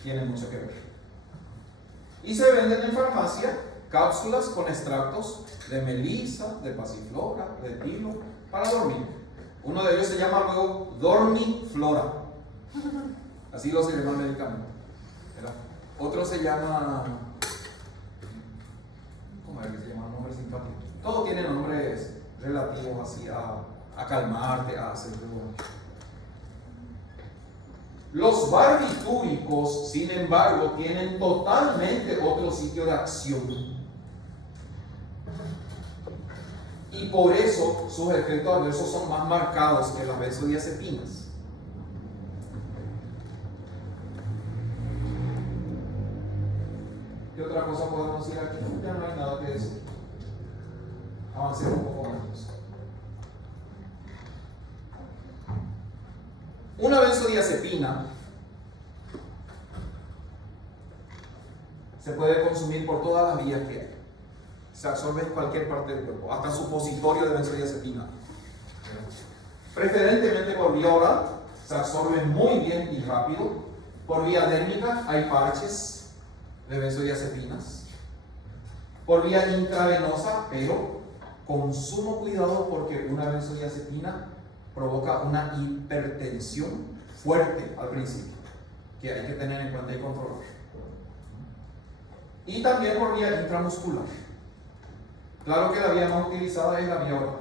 tiene mucho que ver. Y se venden en farmacia cápsulas con extractos de melisa, de pasiflora, de tilo, para dormir. Uno de ellos se llama luego Dormiflora. Así lo se llama el medicamento, ¿verdad? Otro se llama, ¿cómo es que se llama? Nombre simpático. Todo tiene nombres relativos así a calmarte, a hacerte dormir. Los barbitúricos, sin embargo, tienen totalmente otro sitio de acción. Y por eso sus efectos adversos son más marcados que las benzodiazepinas. ¿Qué otra cosa podemos decir aquí? Ya no hay nada que decir. Avancemos un poco más. Una benzodiazepina se puede consumir por todas las vías que hay. Se absorbe en cualquier parte del cuerpo, hasta supositorio de benzodiazepina. Preferentemente por vía oral, se absorbe muy bien y rápido. Por vía dérmica hay parches de benzodiazepinas. Por vía intravenosa, pero con sumo cuidado porque una benzodiazepina provoca una hipertensión fuerte al principio, que hay que tener en cuenta y controlar. Y también por vía intramuscular. Claro que la vía más utilizada es la vía oral.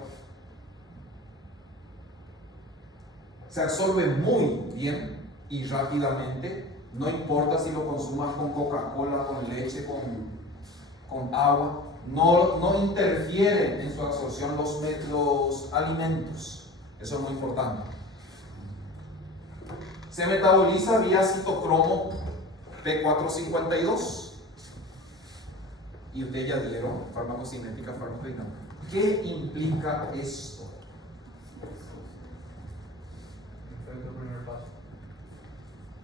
Se absorbe muy bien y rápidamente, no importa si lo consumas con Coca-Cola, con leche, con agua, no interfieren en su absorción los alimentos. Eso es muy importante. Se metaboliza vía citocromo P452. Y ustedes ya dieron farmacocinética, farmacodinámica. ¿Qué implica esto? Efecto del primer paso.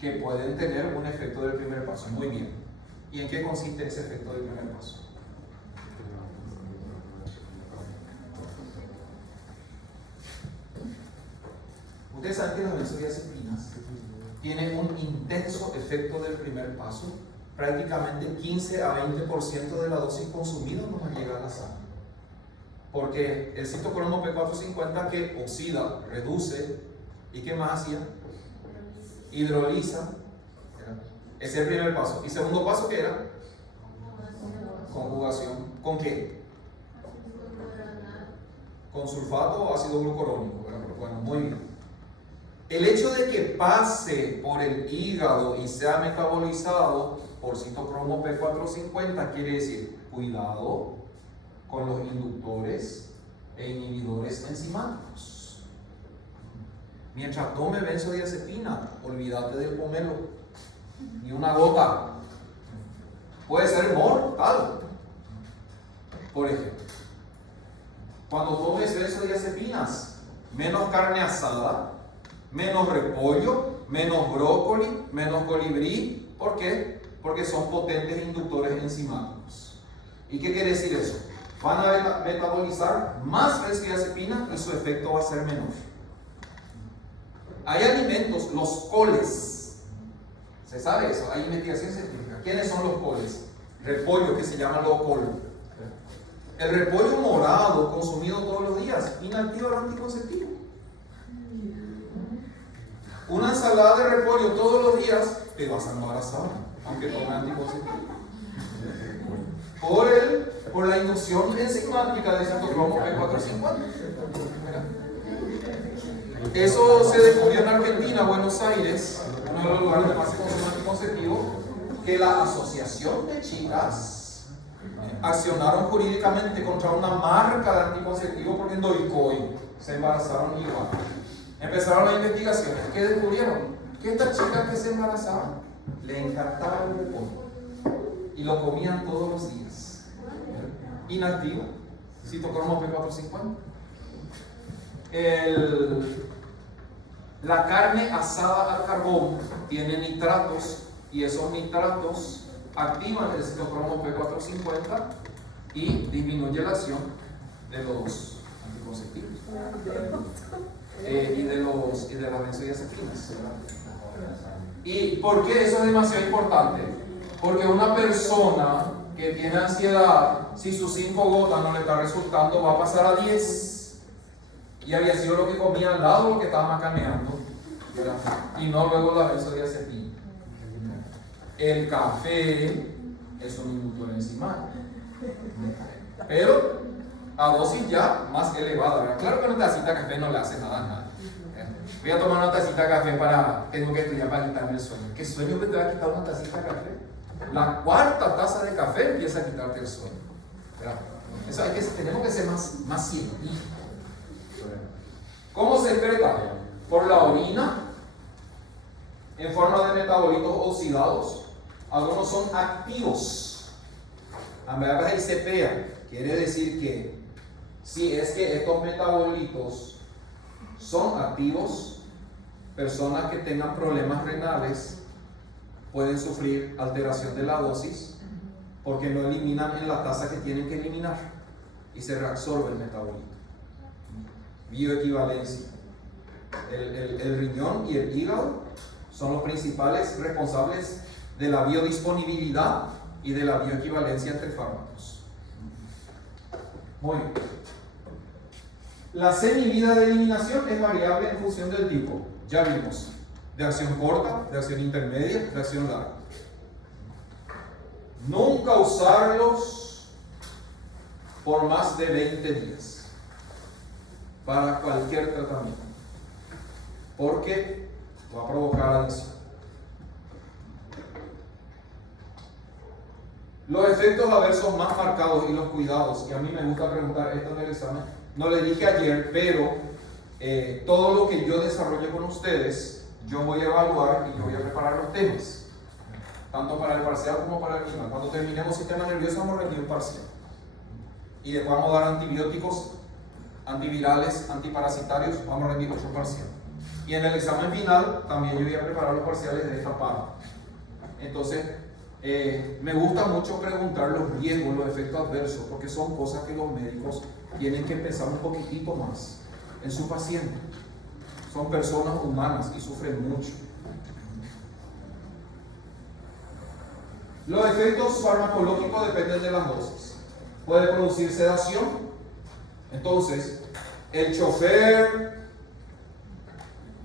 Que pueden tener un efecto del primer paso. Muy bien. ¿Y en qué consiste ese efecto del primer paso? Ustedes saben que las benzodiazepinas tienen un intenso efecto del primer paso. Prácticamente 15 a 20% de la dosis consumida no va a llegar a la sangre. Porque el citocromo P450 que oxida, reduce, ¿y qué más hacía? Hidroliza. Ese es el primer paso. ¿Y segundo paso qué era? Conjugación. ¿Con qué? Con sulfato o ácido glucurónico. Bueno, muy bien. El hecho de que pase por el hígado y sea metabolizado por citocromo P450 quiere decir cuidado con los inductores e inhibidores enzimáticos. Mientras tome benzodiazepina, olvídate del pomelo, ni una gota. Puede ser mortal. Por ejemplo, cuando tomes benzodiazepinas, menos carne asada, menos repollo, menos brócoli, menos colibrí. ¿Por qué? Porque son potentes inductores enzimáticos. ¿Y qué quiere decir eso? Van a metabolizar más benzodiazepina y su efecto va a ser menor. Hay alimentos, los coles. ¿Se sabe eso? Hay investigación científica. ¿Quiénes son los coles? Repollo, que se llama locol. El repollo morado consumido todos los días inactiva el anticonceptivo. Una ensalada de repollo todos los días te vas a embarazar, aunque tome anticonceptivo. Por la inducción enzimática de citocromo P450. Eso se descubrió en Argentina, Buenos Aires, uno de los lugares donde más se consume anticonceptivo, que la asociación de chicas accionaron jurídicamente contra una marca de anticonceptivo porque en Doicoy se embarazaron igual. Empezaron las investigaciones. ¿Qué descubrieron? Que estas chicas que se embarazaban le encantaba el pepón y lo comían todos los días. Inactivo, citocromo P450. La carne asada al carbón tiene nitratos y esos nitratos activan el citocromo P450 y disminuye la acción de los anticonceptivos y de las benzodiazepinas. ¿Y por qué eso es demasiado importante? Porque una persona que tiene ansiedad, si sus 5 gotas no le está resultando, va a pasar a 10. Y había sido lo que comía al lado, lo que estaba macaneando, ¿verdad? Y no luego la benzodiazepina. El café es un inductor enzimático, pero a dosis ya más elevada, ¿verdad? Claro que una tacita de café no le hace nada a nadie. Voy a tomar una tacita de café tengo que estudiar para quitarme el sueño. ¿Qué sueño que te va a quitar una tacita de café? La 4ª taza de café empieza a quitarte el sueño, ¿verdad? Eso tenemos que ser más científicos. ¿Cómo se excreta? Por la orina, en forma de metabolitos oxidados. Algunos son activos. A y CPA quiere decir que si es que estos metabolitos son activos, personas que tengan problemas renales pueden sufrir alteración de la dosis porque no eliminan en la tasa que tienen que eliminar y se reabsorbe el metabolito. Bioequivalencia. El riñón y el hígado son los principales responsables de la biodisponibilidad y de la bioequivalencia entre fármacos. Muy bien. La semivida de eliminación es variable en función del tipo. Ya vimos, de acción corta, de acción intermedia, de acción larga. Nunca usarlos por más de 20 días para cualquier tratamiento, porque va a provocar adicción. Los efectos adversos más marcados y los cuidados, y a mí me gusta preguntar esto en el examen, no le dije ayer, pero todo lo que yo desarrolle con ustedes, yo voy a evaluar y yo voy a preparar los temas, tanto para el parcial como para el final. Cuando terminemos sistema nervioso vamos a rendir un parcial y después vamos a dar antibióticos, antivirales, antiparasitarios, vamos a rendir otro parcial. Y en el examen final también yo voy a preparar los parciales de esta parte. Entonces, me gusta mucho preguntar los riesgos, los efectos adversos, porque son cosas que los médicos tienen que pensar un poquitito más en su paciente. Son personas humanas y sufren mucho. Los efectos farmacológicos dependen de las dosis. Puede producir sedación. Entonces, el chofer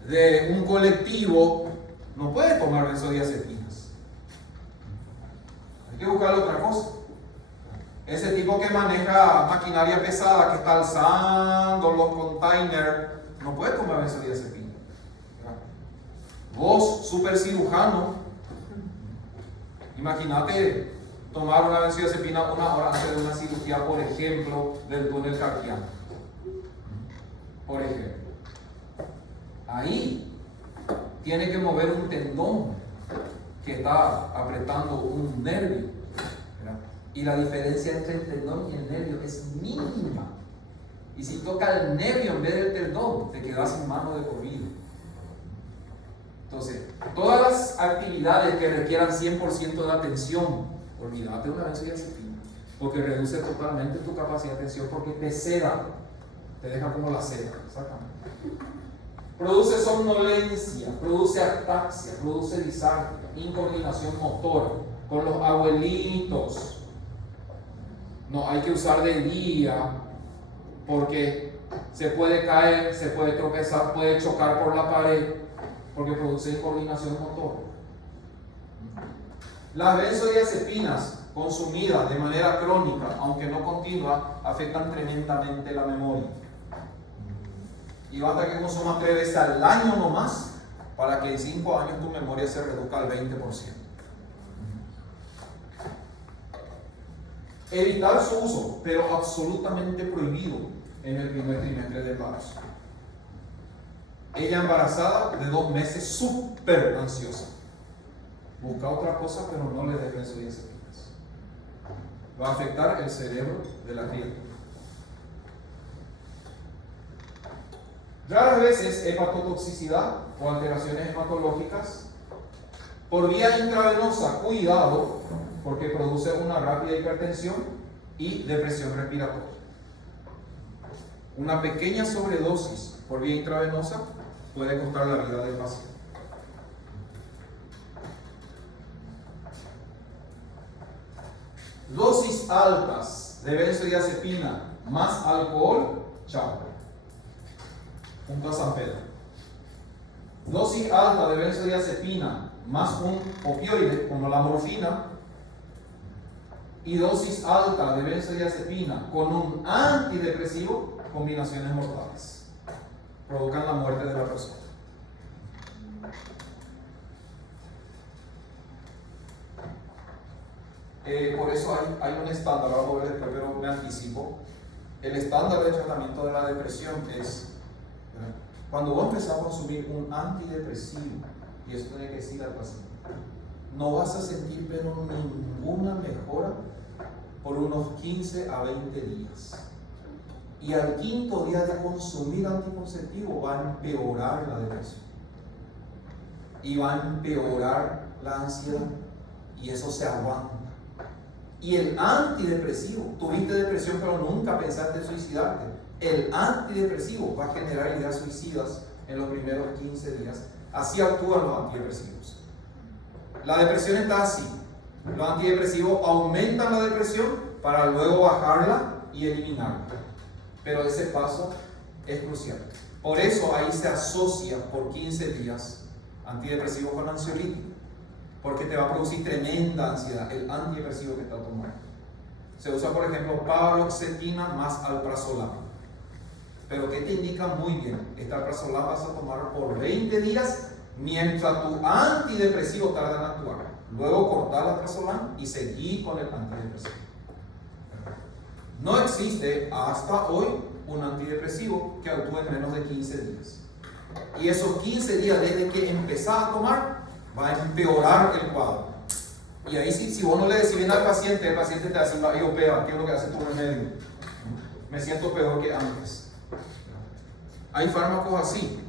de un colectivo no puede tomar benzodiazepinas. Hay que buscar otra cosa. Ese tipo que maneja maquinaria pesada, que está alzando los containers, no puede tomar benzodiazepina. Vos, super cirujano, imagínate tomar una benzodiazepina 1 hora antes de una cirugía, por ejemplo, del túnel carpiano. Por ejemplo. Ahí tiene que mover un tendón que está apretando un nervio, ¿verdad? Y la diferencia entre el tendón y el nervio es mínima. Y si toca el nervio en vez del tendón, te quedas sin mano de por vida. Entonces, todas las actividades que requieran 100% de atención, olvídate de una benzodiazepina, porque reduce totalmente tu capacidad de atención, porque te seda, te deja como la seda, exactamente. Produce somnolencia, produce ataxia, produce disartria, incoordinación motora. Con los abuelitos no hay que usar de día porque se puede caer, se puede tropezar, puede chocar por la pared porque produce incoordinación motora. Las benzodiazepinas consumidas de manera crónica, aunque no continua, afectan tremendamente la memoria. Y basta que consumas 3 veces al año nomás para que en 5 años tu memoria se reduzca al 20%. Evitar su uso, pero absolutamente prohibido en el primer trimestre del embarazo. Ella embarazada de 2 meses, súper ansiosa. Busca otra cosa, pero no le des benzodiazepinas. Va a afectar el cerebro de la criatura. Raras veces hepatotoxicidad o alteraciones hematológicas por vía intravenosa. Cuidado, porque produce una rápida hipertensión y depresión respiratoria. Una pequeña sobredosis por vía intravenosa puede costar la vida del paciente. Dosis altas de benzodiazepina más alcohol, chao. Junto a San Pedro. Dosis alta de benzodiazepina más un opioide como la morfina, y dosis alta de benzodiazepina con un antidepresivo, combinaciones mortales. Provocan la muerte de la persona. Por eso hay un estándar, vamos a ver después, pero me anticipo. El estándar de tratamiento de la depresión es, cuando vos empezás a consumir un antidepresivo, y eso tiene que decir al paciente, no vas a sentir pero ninguna mejora por unos 15 a 20 días. Y al 5.º día de consumir anticonceptivo va a empeorar la depresión. Y va a empeorar la ansiedad. Y eso se aguanta. Y el antidepresivo, tuviste depresión pero nunca pensaste en suicidarte, el antidepresivo va a generar ideas suicidas en los primeros 15 días. Así actúan los antidepresivos. La depresión está así. Los antidepresivos aumentan la depresión para luego bajarla y eliminarla. Pero ese paso es crucial. Por eso ahí se asocia por 15 días antidepresivo con ansiolítico. Porque te va a producir tremenda ansiedad el antidepresivo que está tomando. Se usa, por ejemplo, paroxetina más alprazolam. Pero ¿qué te indica? Muy bien, esta alprazolam vas a tomar por 20 días mientras tu antidepresivo tarda en actuar. Luego cortar la alprazolam y seguir con el antidepresivo. No existe hasta hoy un antidepresivo que actúe en menos de 15 días. Y esos 15 días desde que empezás a tomar, va a empeorar el cuadro. Y ahí si vos no le decís bien al paciente, el paciente te hace una IOPEA, ¿qué es lo que hace tu remedio? Me siento peor que antes. Hay fármacos así.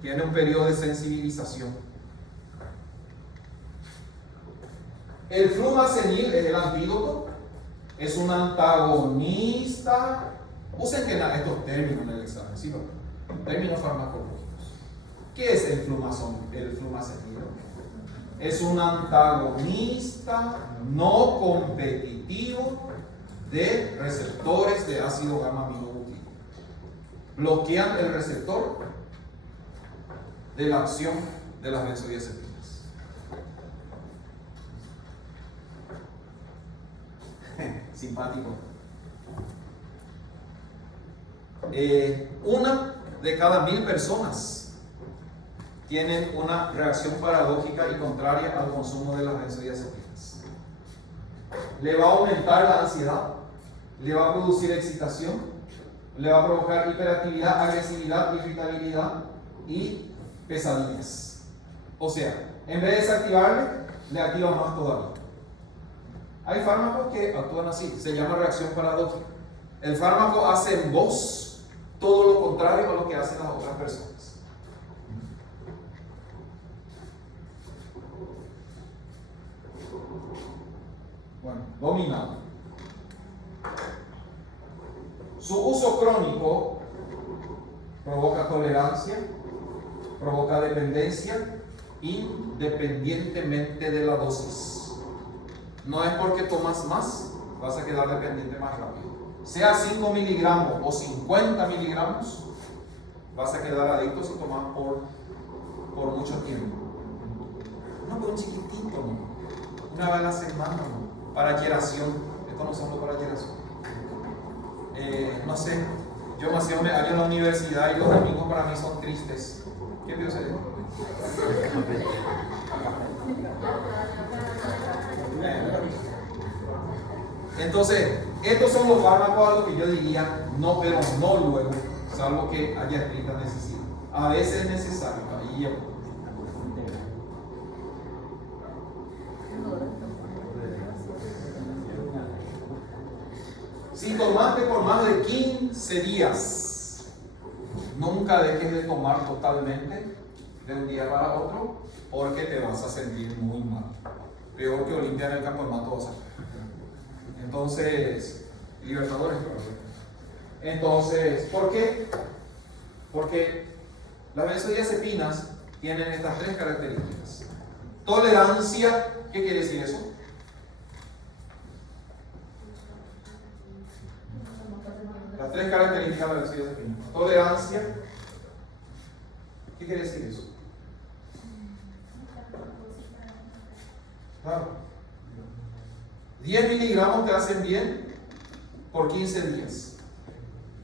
Tiene un periodo de sensibilización. El flumazenil es el antídoto. Es un antagonista. Usen que estos términos en el examen, ¿sí? Términos farmacológicos. ¿Qué es el flumazenil? Es un antagonista no competitivo de receptores de ácido gamma aminobutírico. Bloquean el receptor de la acción de las benzodiazepinas. Simpático. Una de cada 1000 personas tienen una reacción paradójica y contraria al consumo de las benzodiazepinas. Le va a aumentar la ansiedad, le va a producir excitación, le va a provocar hiperactividad, agresividad, irritabilidad y pesadillas. O sea, en vez de desactivarle, le activa más todavía. Hay fármacos que actúan así, se llama reacción paradójica. El fármaco hace en vos todo lo contrario a lo que hacen las otras personas. Bueno, dominado. Su uso crónico provoca tolerancia, provoca dependencia, independientemente de la dosis. No es porque tomas más, vas a quedar dependiente más rápido. Sea 5 miligramos o 50 miligramos, vas a quedar adicto si tomas por mucho tiempo. No, por un chiquitito, no. Una vez a la semana, no. Para hieración. Esto no solo para hieración. No sé, yo me hacía un año en la universidad y los domingos para mí son tristes. ¿Qué vio ser? Entonces, estos son los fármacos a los que yo diría no, pero no luego, salvo que haya estricta necesidad. A veces es necesario. Ahí llevo. Si tomaste por más de 15 días, nunca dejes de tomar totalmente de un día para otro, porque te vas a sentir muy mal. Peor que Olimpia en el campo de Matosa. Entonces, Libertadores. Entonces, ¿por qué? Porque las benzodiazepinas tienen estas 3 características. Tolerancia, ¿qué quiere decir eso? Las 3 características de la benzodiazepina. Tolerancia, ¿qué quiere decir eso? Claro. 10 miligramos te hacen bien por 15 días.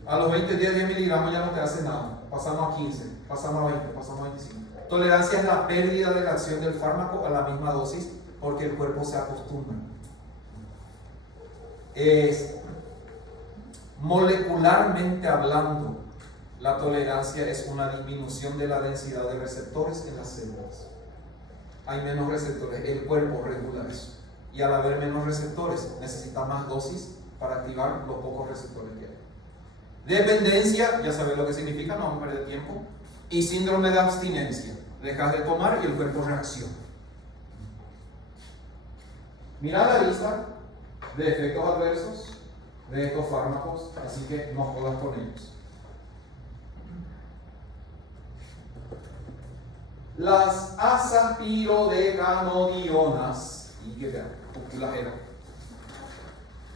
A los 20 días 10 miligramos ya no te hacen nada. Pasamos a 15, pasamos a 20, pasamos a 25. Tolerancia es la pérdida de la acción del fármaco a la misma dosis porque el cuerpo se acostumbra. Molecularmente hablando, la tolerancia es una disminución de la densidad de receptores en las células. Hay menos receptores, el cuerpo regula eso. Y al haber menos receptores, necesita más dosis para activar los pocos receptores que hay. Dependencia, ya sabes lo que significa, no vamos a perder tiempo. Y síndrome de abstinencia, dejas de tomar y el cuerpo reacciona. Mira la lista de efectos adversos de estos fármacos, así que no jodas con ellos. Las azapirodecanodionas,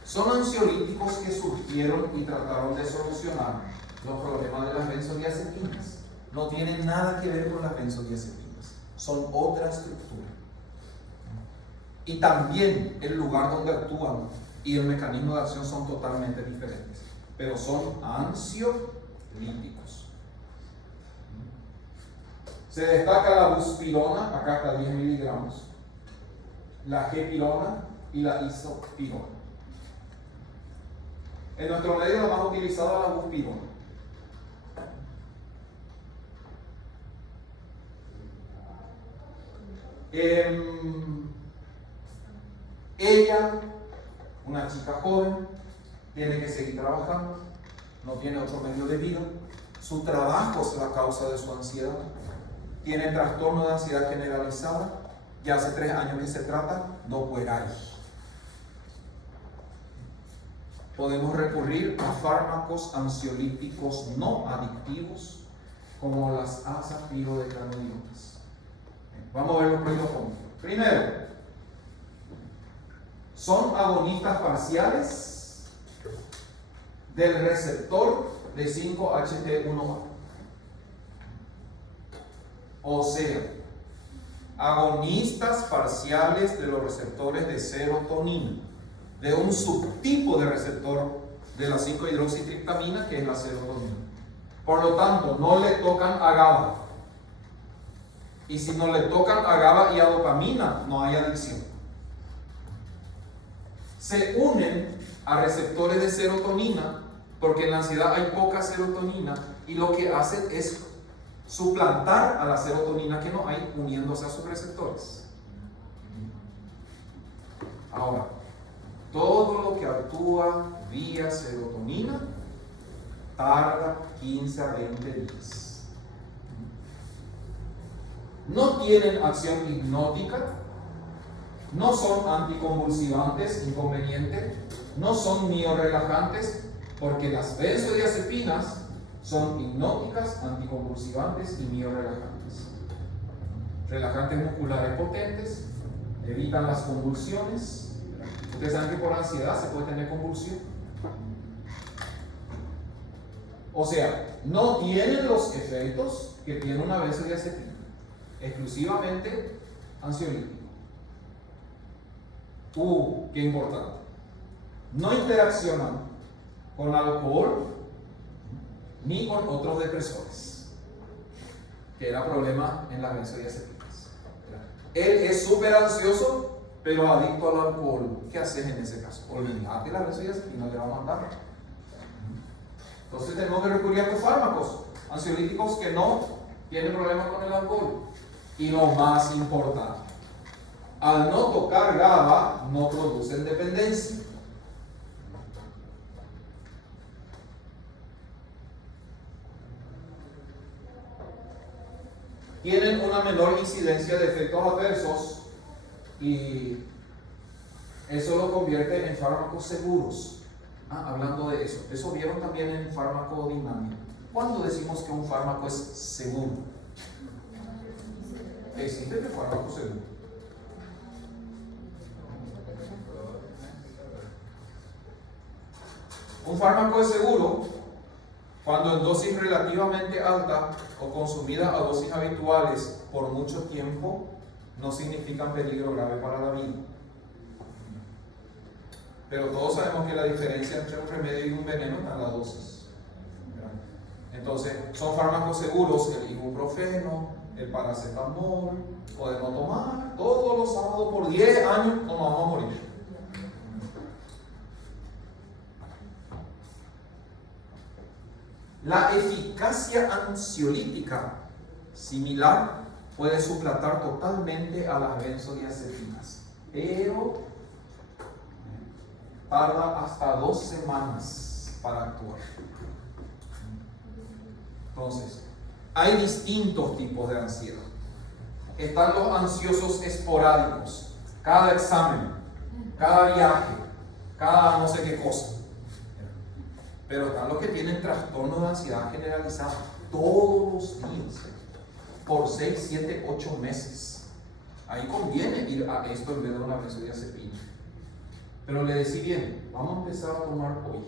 son ansiolíticos que surgieron y trataron de solucionar los problemas de las benzodiazepinas. No tienen nada que ver con las benzodiazepinas, son otra estructura. Y también el lugar donde actúan y el mecanismo de acción son totalmente diferentes, pero son ansiolíticos. Se destaca la buspirona, acá está 10 miligramos, la gepirona y la isopirona. En nuestro medio la más utilizada es la buspirona. Ella, una chica joven, tiene que seguir trabajando, no tiene otro medio de vida, su trabajo es la causa de su ansiedad, tiene trastorno de ansiedad generalizada, ya hace 3 años que se trata, no puede ir. Podemos recurrir a fármacos ansiolíticos no adictivos como las azapirodecanodionas. Vamos a ver los primeros puntos. Primero, son agonistas parciales del receptor de 5-HT1A. O sea, agonistas parciales de los receptores de serotonina, de un subtipo de receptor de la 5-hidroxitriptamina que es la serotonina. Por lo tanto, no le tocan a GABA. Y si no le tocan a GABA y a dopamina, no hay adicción. Se unen a receptores de serotonina porque en la ansiedad hay poca serotonina y lo que hacen es suplantar a la serotonina que no hay uniéndose a sus receptores. Ahora, todo lo que actúa vía serotonina tarda 15 a 20 días. No tienen acción hipnótica, no son anticonvulsivantes, inconveniente, no son miorelajantes, porque las benzodiazepinas son hipnóticas, anticonvulsivantes y miorelajantes. Relajantes musculares potentes, evitan las convulsiones. Ustedes saben que por ansiedad se puede tener convulsión. O sea, no tienen los efectos que tiene una benzodiazepina, exclusivamente ansiolítico. Qué importante. No interaccionan con alcohol ni con otros depresores, que era problema en las benzodiazepinas. Él es súper ansioso, pero adicto al alcohol. ¿Qué haces en ese caso? Olvídate de la benzodiazepina, le va a matar. Entonces tenemos que recurrir a estos fármacos ansiolíticos que no tienen problemas con el alcohol. Y lo más importante, al no tocar GABA, no producen dependencia. Tienen una menor incidencia de efectos adversos y eso lo convierte en fármacos seguros. Hablando de eso vieron también en farmacodinámica. ¿Cuándo decimos que un fármaco es seguro? Existe el fármaco seguro. Un fármaco es seguro cuando en dosis relativamente alta o consumida a dosis habituales por mucho tiempo no significan peligro grave para la vida. Pero todos sabemos que la diferencia entre un remedio y un veneno está en la dosis. Entonces, son fármacos seguros, el ibuprofeno, el paracetamol, podemos tomar todos los sábados por 10 años, no nos vamos a morir. La eficacia ansiolítica similar puede suplantar totalmente a las benzodiazepinas, pero tarda hasta 2 semanas para actuar. Entonces, hay distintos tipos de ansiedad. Están los ansiosos esporádicos, cada examen, cada viaje, cada no sé qué cosa. Pero están los que tienen trastornos de ansiedad generalizada todos los días, por 6, 7, 8 meses. Ahí conviene ir a esto en vez de una benzodiazepina. Pero le decí bien, vamos a empezar a tomar hoy.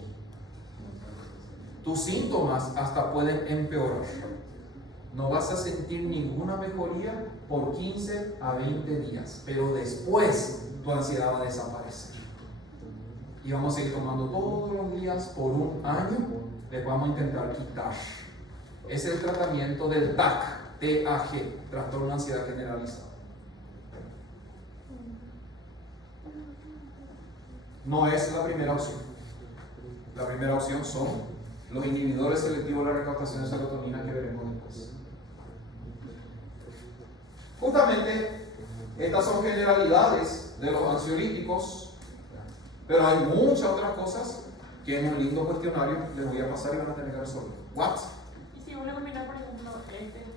Tus síntomas hasta pueden empeorar. No vas a sentir ninguna mejoría por 15 a 20 días, pero después tu ansiedad va a desaparecer. Y vamos a ir tomando todos los días por 1 año, les vamos a intentar quitar. Es el tratamiento del TAG, TAG, trastorno de ansiedad generalizada. No es la primera opción. La primera opción son los inhibidores selectivos de la recaptación de serotonina que veremos después. Justamente, estas son generalidades de los ansiolíticos, pero hay muchas otras cosas que en un lindo cuestionario les voy a pasar y van a tener que resolver. ¿What? Y si uno combina, por ejemplo,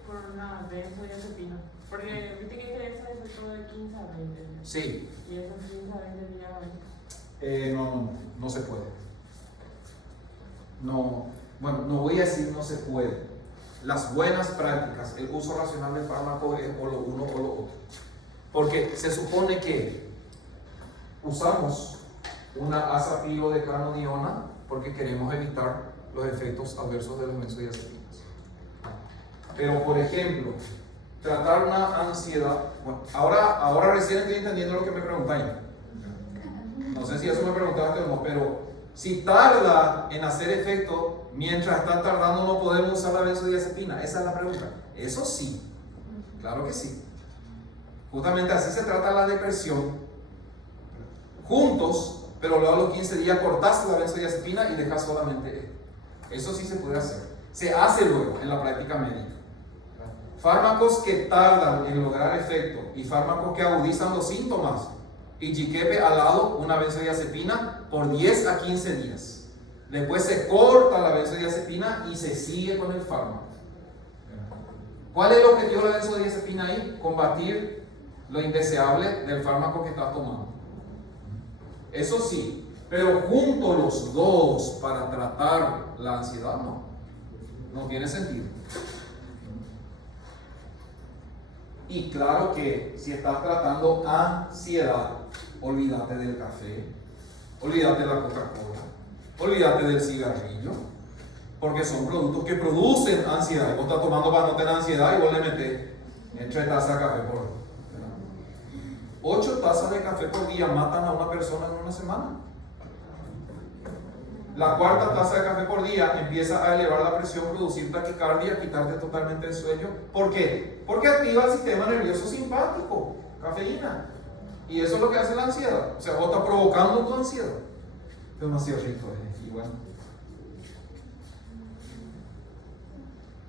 por una benzodiazepina, porque viste que este es el efecto de 15 a 20 días. Sí. Y esos 15 a 20 días. No se puede. No voy a decir no se puede. Las buenas prácticas, el uso racional del fármaco es o lo uno o lo otro. Porque se supone que usamos una azapilodecanoiona porque queremos evitar los efectos adversos de las benzodiazepinas. Pero, por ejemplo, tratar una ansiedad. Bueno, ahora recién estoy entendiendo lo que me preguntáis. No sé si eso me preguntaste o no, pero si tarda en hacer efecto, mientras está tardando no podemos usar la benzodiazepina. Esa es la pregunta. Eso sí, claro que sí. Justamente así se trata la depresión. Juntos, pero luego a los 15 días cortas la benzodiazepina y dejas solamente esto. Eso sí se puede hacer. Se hace luego en la práctica médica. Fármacos que tardan en lograr efecto y fármacos que agudizan los síntomas. Y jiquepe al lado, una benzodiazepina por 10 a 15 días. Después se corta la benzodiazepina y se sigue con el fármaco. ¿Cuál es el objetivo de la benzodiazepina ahí? Combatir lo indeseable del fármaco que estás tomando. Eso sí, pero juntos los dos para tratar la ansiedad, no tiene sentido. Y claro que si estás tratando ansiedad, olvídate del café, olvídate de la Coca-Cola, olvídate del cigarrillo, porque son productos que producen ansiedad. Vos estás tomando para no tener ansiedad y vos le metés 3 tazas de café por día. 8 tazas de café por día matan a una persona en una semana. La 4ª taza de café por día empieza a elevar la presión, producir taquicardia, quitarte totalmente el sueño. ¿Por qué? Porque activa el sistema nervioso simpático, cafeína. Y eso es lo que hace la ansiedad. O sea, vos estás provocando tu ansiedad. Es demasiado rico, y bueno.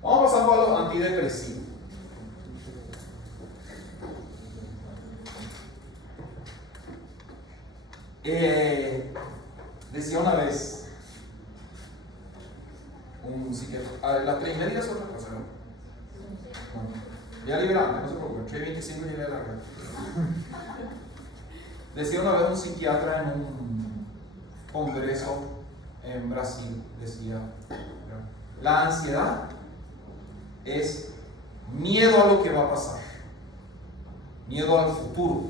Vamos pasando a los antidepresivos. Decía una vez un psiquiatra, las 3:30 es otra cosa, ¿no? Ya liberante, no se preocupen, 3:25 y ya larga. Decía una vez un psiquiatra en un congreso en Brasil, decía, la ansiedad es miedo a lo que va a pasar, miedo al futuro,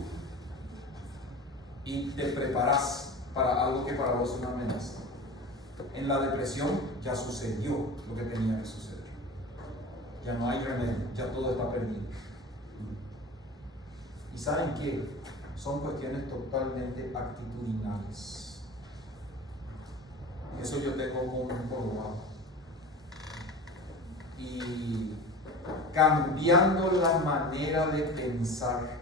y te preparas para algo que para vos es una amenaza. En la depresión ya sucedió lo que tenía que suceder. Ya no hay remedio, ya todo está perdido. ¿Y saben qué? Son cuestiones totalmente actitudinales. Eso yo tengo como comprobado. Y cambiando la manera de pensar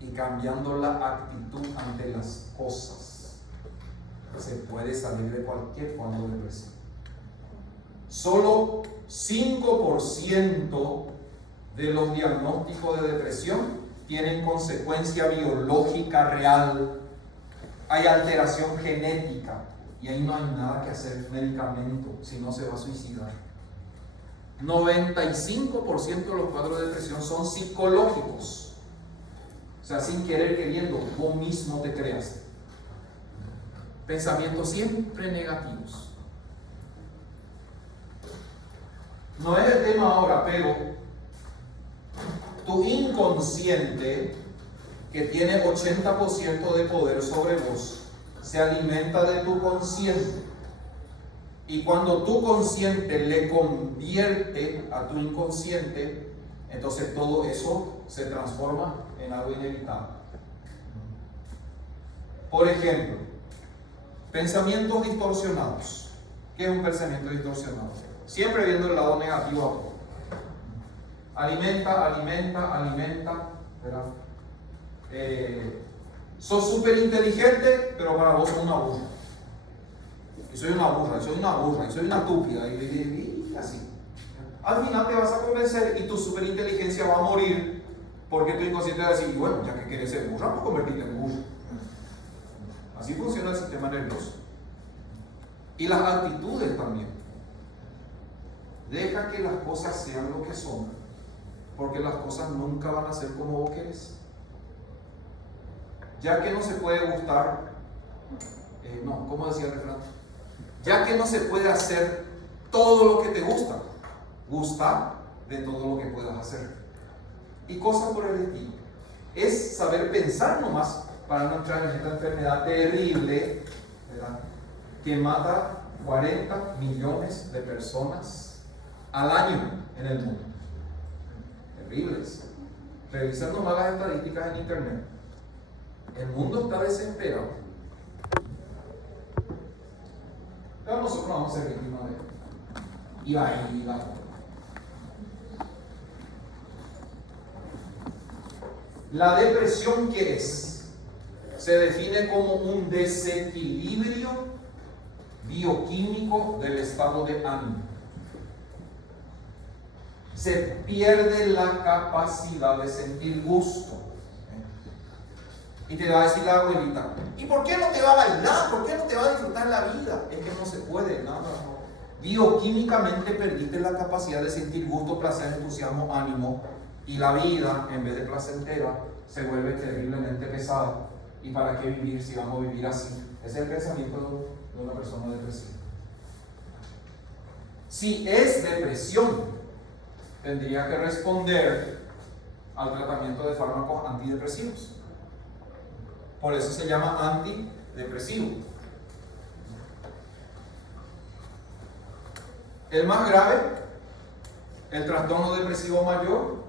y cambiando la actitud ante las cosas, se puede salir de cualquier cuadro de depresión. Solo 5% de los diagnósticos de depresión tienen consecuencia biológica real. Hay alteración genética y ahí no hay nada que hacer medicamento, si no se va a suicidar. 95% de los cuadros de depresión son psicológicos. O sea, sin querer queriendo, vos mismo te creas. Pensamientos siempre negativos. No es el tema ahora, pero tu inconsciente, que tiene 80% de poder sobre vos, se alimenta de tu consciente. Y cuando tu consciente le convierte a tu inconsciente, entonces todo eso se transforma en algo inevitable. Por ejemplo, pensamientos distorsionados. ¿Qué es un pensamiento distorsionado? Siempre viendo el lado negativo a todo. Alimenta, ¿verdad? Sos súper inteligente, pero para vos sos una burra. Y soy una burra, y soy una estúpida, y así. Al final te vas a convencer y tu superinteligencia va a morir, porque tu inconsciente va a decir, bueno, ya que quieres ser burra, pues convertirte en burra. Así funciona el sistema nervioso. Y las actitudes también. Deja que las cosas sean lo que son, porque las cosas nunca van a ser como vos querés. Ya que no se puede gustar, ¿cómo decía el refrán? Ya que no se puede hacer todo lo que te gusta, gusta de todo lo que puedas hacer. Y cosas por el estilo. Es saber pensar nomás para no entrar en esta enfermedad terrible, ¿verdad?, que mata 40 millones de personas al año en el mundo. Terribles. Revisan nomás las estadísticas en internet. El mundo está desesperado. Pero nosotros vamos a ser víctimas de él. Y va. La depresión, ¿qué es? Se define como un desequilibrio bioquímico del estado de ánimo. Se pierde la capacidad de sentir gusto. Y te va a decir la abuelita, ¿y por qué no te va a bailar? ¿Por qué no te va a disfrutar la vida? Es que no se puede, nada. Bioquímicamente perdiste la capacidad de sentir gusto, placer, entusiasmo, ánimo, y la vida, en vez de placentera, se vuelve terriblemente pesada. ¿Y para qué vivir si vamos a vivir así? Ese es el pensamiento de una persona depresiva. Si es depresión, tendría que responder al tratamiento de fármacos antidepresivos. Por eso se llama antidepresivo. El más grave, el trastorno depresivo mayor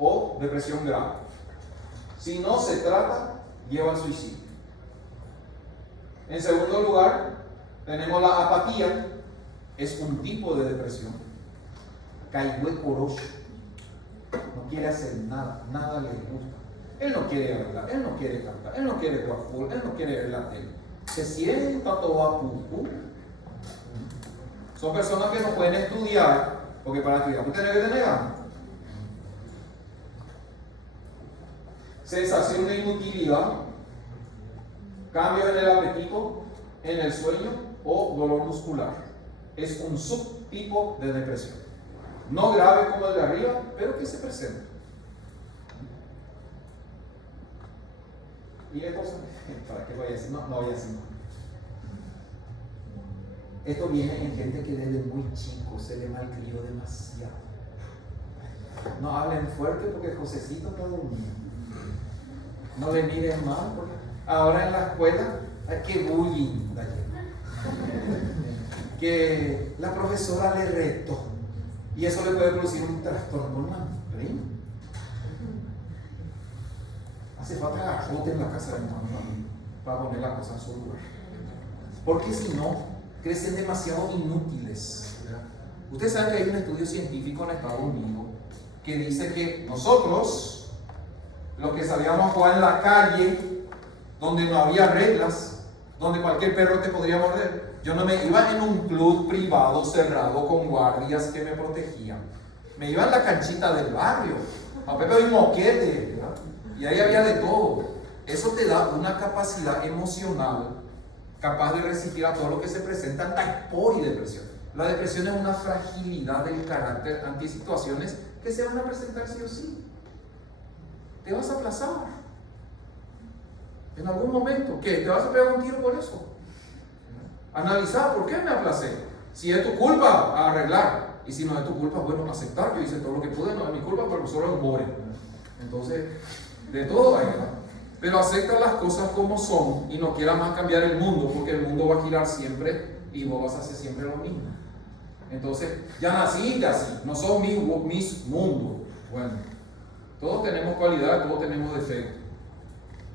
o depresión grave. Si no se trata, lleva al suicidio. En segundo lugar, tenemos la apatía. Es un tipo de depresión. Caigüe corocho. No quiere hacer nada, nada le gusta. Él no quiere hablar, él no quiere cantar, él no quiere jugar fútbol, él no quiere ver la tele. Se sienta todo a pupu. Son personas que no pueden estudiar, porque para estudiar tú tienes que tener ganas. Sensación de inutilidad. Cambio en el apetito, en el sueño o dolor muscular. Es un subtipo de depresión. No grave como el de arriba, pero que se presenta. Y esto, ¿para qué voy a decir? No voy a decir. Esto viene en gente que desde muy chico se le malcrió demasiado. No hablen fuerte porque Josecito está durmiendo. No le miren mal porque ahora en la escuela hay que bullying. Que la profesora le retó y eso le puede producir un trastorno, una migraña. Hace falta garrote en la casa de mi mamá para poner la cosa en su lugar, porque si no crecen demasiado inútiles, ¿verdad? Ustedes saben que hay un estudio científico en Estados Unidos que dice que nosotros, los que salíamos a jugar en la calle, donde no había reglas, donde cualquier perro te podría morder, yo no me iba en un club privado cerrado con guardias que me protegían. Me iba en la canchita del barrio, a Pepe y Moquete, ¿verdad? Y ahí había de todo. Eso te da una capacidad emocional capaz de resistir a todo lo que se presenta en taipor y depresión. La depresión es una fragilidad del carácter ante situaciones que se van a presentar sí o sí. Te vas a aplazar. En algún momento, ¿qué? ¿Te vas a pegar un tiro por eso? Analizar, ¿por qué me aplacé? Si es tu culpa, a arreglar. Y si no es tu culpa, bueno, aceptar. Yo hice todo lo que pude, no es mi culpa, pero solo es un more. Entonces, de todo hay, ¿verdad? Pero acepta las cosas como son y no quieras más cambiar el mundo, porque el mundo va a girar siempre y vos vas a hacer siempre lo mismo. Entonces, ya naciste así, no sos mis mundo. Bueno, todos tenemos cualidades, todos tenemos defectos.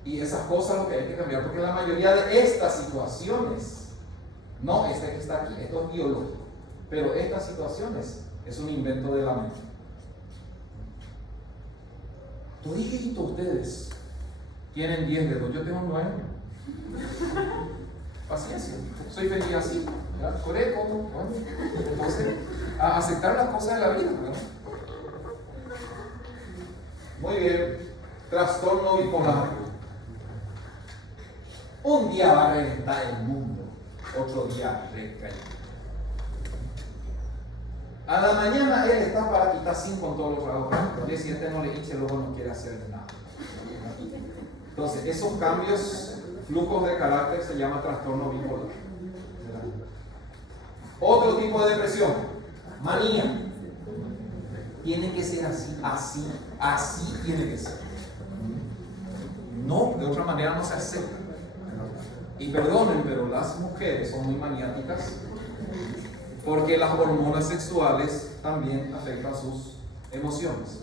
Y esas cosas lo que hay que cambiar, porque la mayoría de estas situaciones, no este que está aquí, esto es biológico, pero estas situaciones es un invento de la mente. Todito ustedes tienen 10 dedos, yo tengo 9. Paciencia, soy feliz así, ¿verdad? Coreco, bueno. Entonces, a aceptar las cosas de la vida, ¿verdad? Muy bien, trastorno bipolar. Un día va a reventar el mundo, otro día recae. A la mañana él está para quitar 5 con todos los rasgos. Al día siguiente no le hinche, luego no quiere hacer nada. Entonces, esos cambios, flujos de carácter, se llama trastorno bipolar. Otro tipo de depresión, manía. Tiene que ser así tiene que ser. No, de otra manera no se acepta. Y perdonen, pero las mujeres son muy maniáticas porque las hormonas sexuales también afectan sus emociones.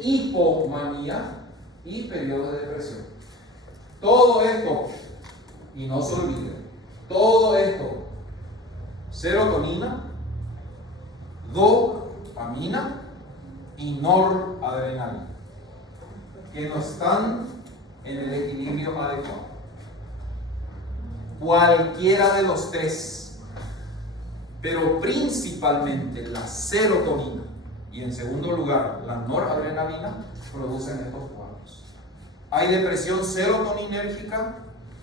Hipomanía y periodo de depresión. Todo esto, y no se olviden, todo esto, serotonina, dopamina y noradrenalina, que no están en el equilibrio adecuado. Cualquiera de los tres, pero principalmente la serotonina y en segundo lugar la noradrenalina producen estos cuadros. Hay depresión serotoninérgica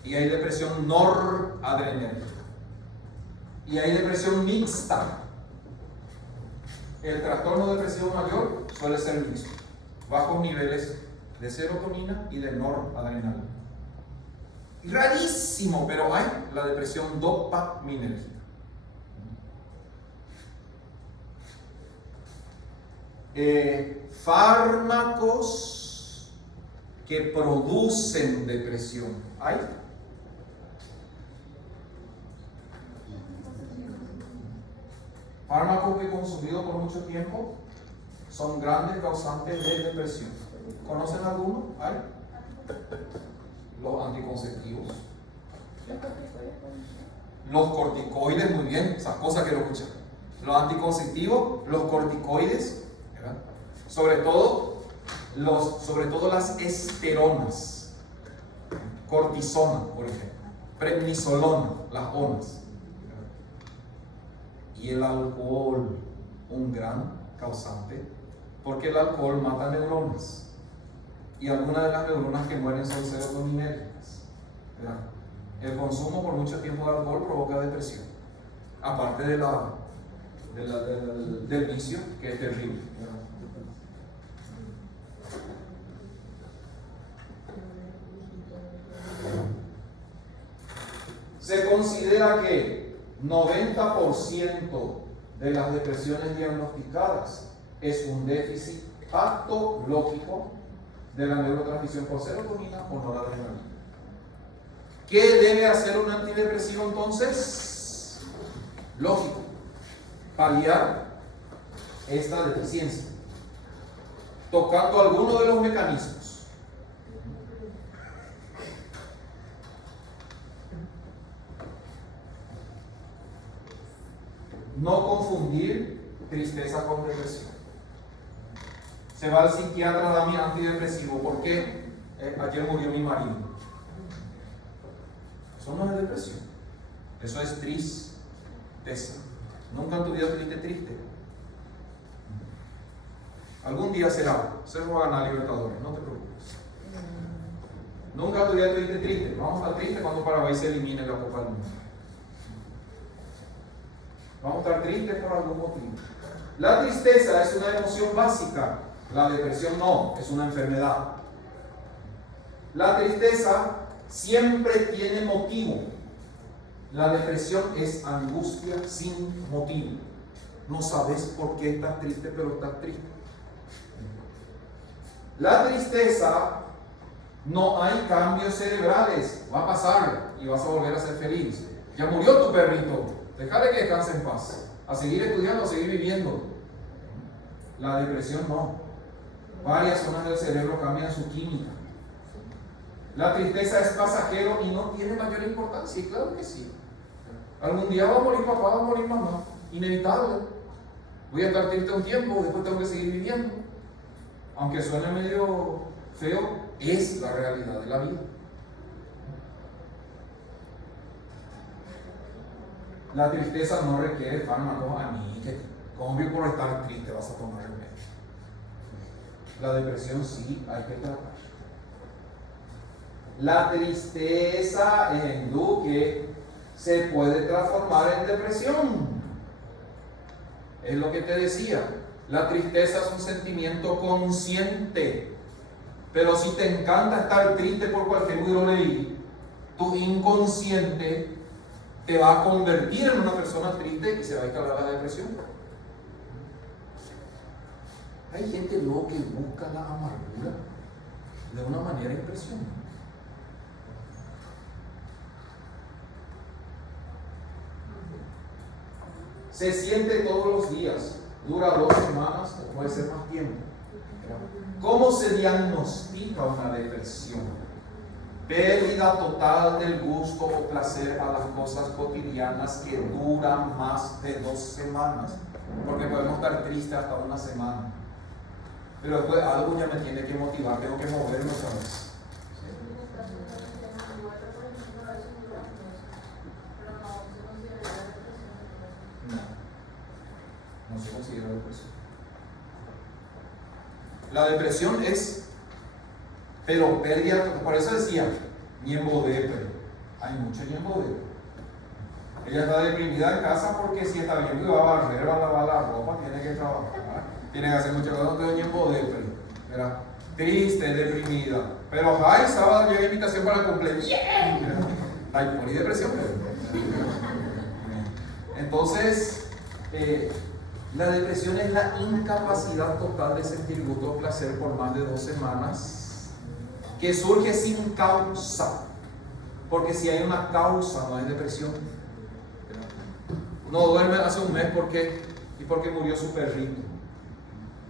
y hay depresión noradrenérgica. Y hay depresión mixta. El trastorno de depresión mayor suele ser mixto, bajos niveles de serotonina y de noradrenalina. Rarísimo, pero hay la depresión dopaminérgica. Fármacos que producen depresión. ¿Hay? Fármacos que consumidos por mucho tiempo son grandes causantes de depresión. ¿Conocen alguno? ¿Hay? Los anticonceptivos. Los corticoides, muy bien, esas cosas que lo escuchan. Los anticonceptivos, los corticoides, ¿verdad? Sobre todo las esteronas, cortisona, por ejemplo, prednisolona, las ONAs. Y el alcohol, un gran causante, porque el alcohol mata neuronas. Y algunas de las neuronas que mueren son serotoninérgicas. ¿verdad? El consumo por mucho tiempo de alcohol provoca depresión, aparte del vicio, que es terrible, ¿verdad? Se considera que 90% de las depresiones diagnosticadas es un déficit patológico de la neurotransmisión por serotonina o noradrenalina. ¿Qué debe hacer un antidepresivo entonces? Lógico, paliar esta deficiencia, tocando alguno de los mecanismos. No confundir tristeza con depresión. Se va al psiquiatra, dame antidepresivo. ¿Por qué? Ayer murió mi marido. Eso no es depresión. Eso es tristeza. Nunca en tu vida estuviste triste. Algún día será. Se va a ganar Libertadores, no te preocupes. Nunca en tu vida estuviste triste. Vamos a estar tristes cuando Paraguay se elimine la Copa del Mundo. Vamos a estar tristes por algún motivo. La tristeza es una emoción básica. La depresión no, es una enfermedad. La tristeza siempre tiene motivo. La depresión es angustia sin motivo. No sabes por qué estás triste, pero estás triste. La tristeza, no hay cambios cerebrales. Va a pasar y vas a volver a ser feliz. Ya murió tu perrito. Déjale que descanse en paz. A seguir estudiando, a seguir viviendo. La depresión no. Varias zonas del cerebro cambian su química. La tristeza es pasajero y no tiene mayor importancia. Y claro que sí. Algún día va a morir papá, va a morir mamá. Inevitable. Voy a estar triste un tiempo, después tengo que seguir viviendo. Aunque suene medio feo, es la realidad de la vida. La tristeza no requiere fármacos aníquetes. Obvio, por estar triste vas a tomar remedio. La depresión sí hay que tratar. La tristeza en Duque se puede transformar en depresión. Es lo que te decía. La tristeza es un sentimiento consciente. Pero si te encanta estar triste por cualquier leí, tu inconsciente te va a convertir en una persona triste y se va a instalar la depresión. Hay gente luego que busca la amargura de una manera impresionante. Se siente todos los días, dura 2 semanas o puede ser más tiempo. ¿Cómo se diagnostica una depresión? Pérdida total del gusto o placer a las cosas cotidianas que duran más de 2 semanas. Porque podemos estar tristes hasta 1 semana. Pero después algo ya me tiene que motivar, tengo que moverme otra vez. No se considera depresión. La depresión es, pero pérdida, por eso decía, ñembo depre. Hay mucho ñembo depre. Ella está deprimida en casa porque si está bien que va a barrer, va a lavar la ropa, tiene que trabajar, tiene que hacer muchas cosas, no tengo ñembo depre, ¿verdad? Triste, deprimida. Pero ay, sábado llega invitación para el cumpleaños. Ay, por depresión. Entonces, la depresión es la incapacidad total de sentir gusto o placer por más de 2 semanas, que surge sin causa. Porque si hay una causa, no es depresión. No duerme hace un mes porque murió su perrito.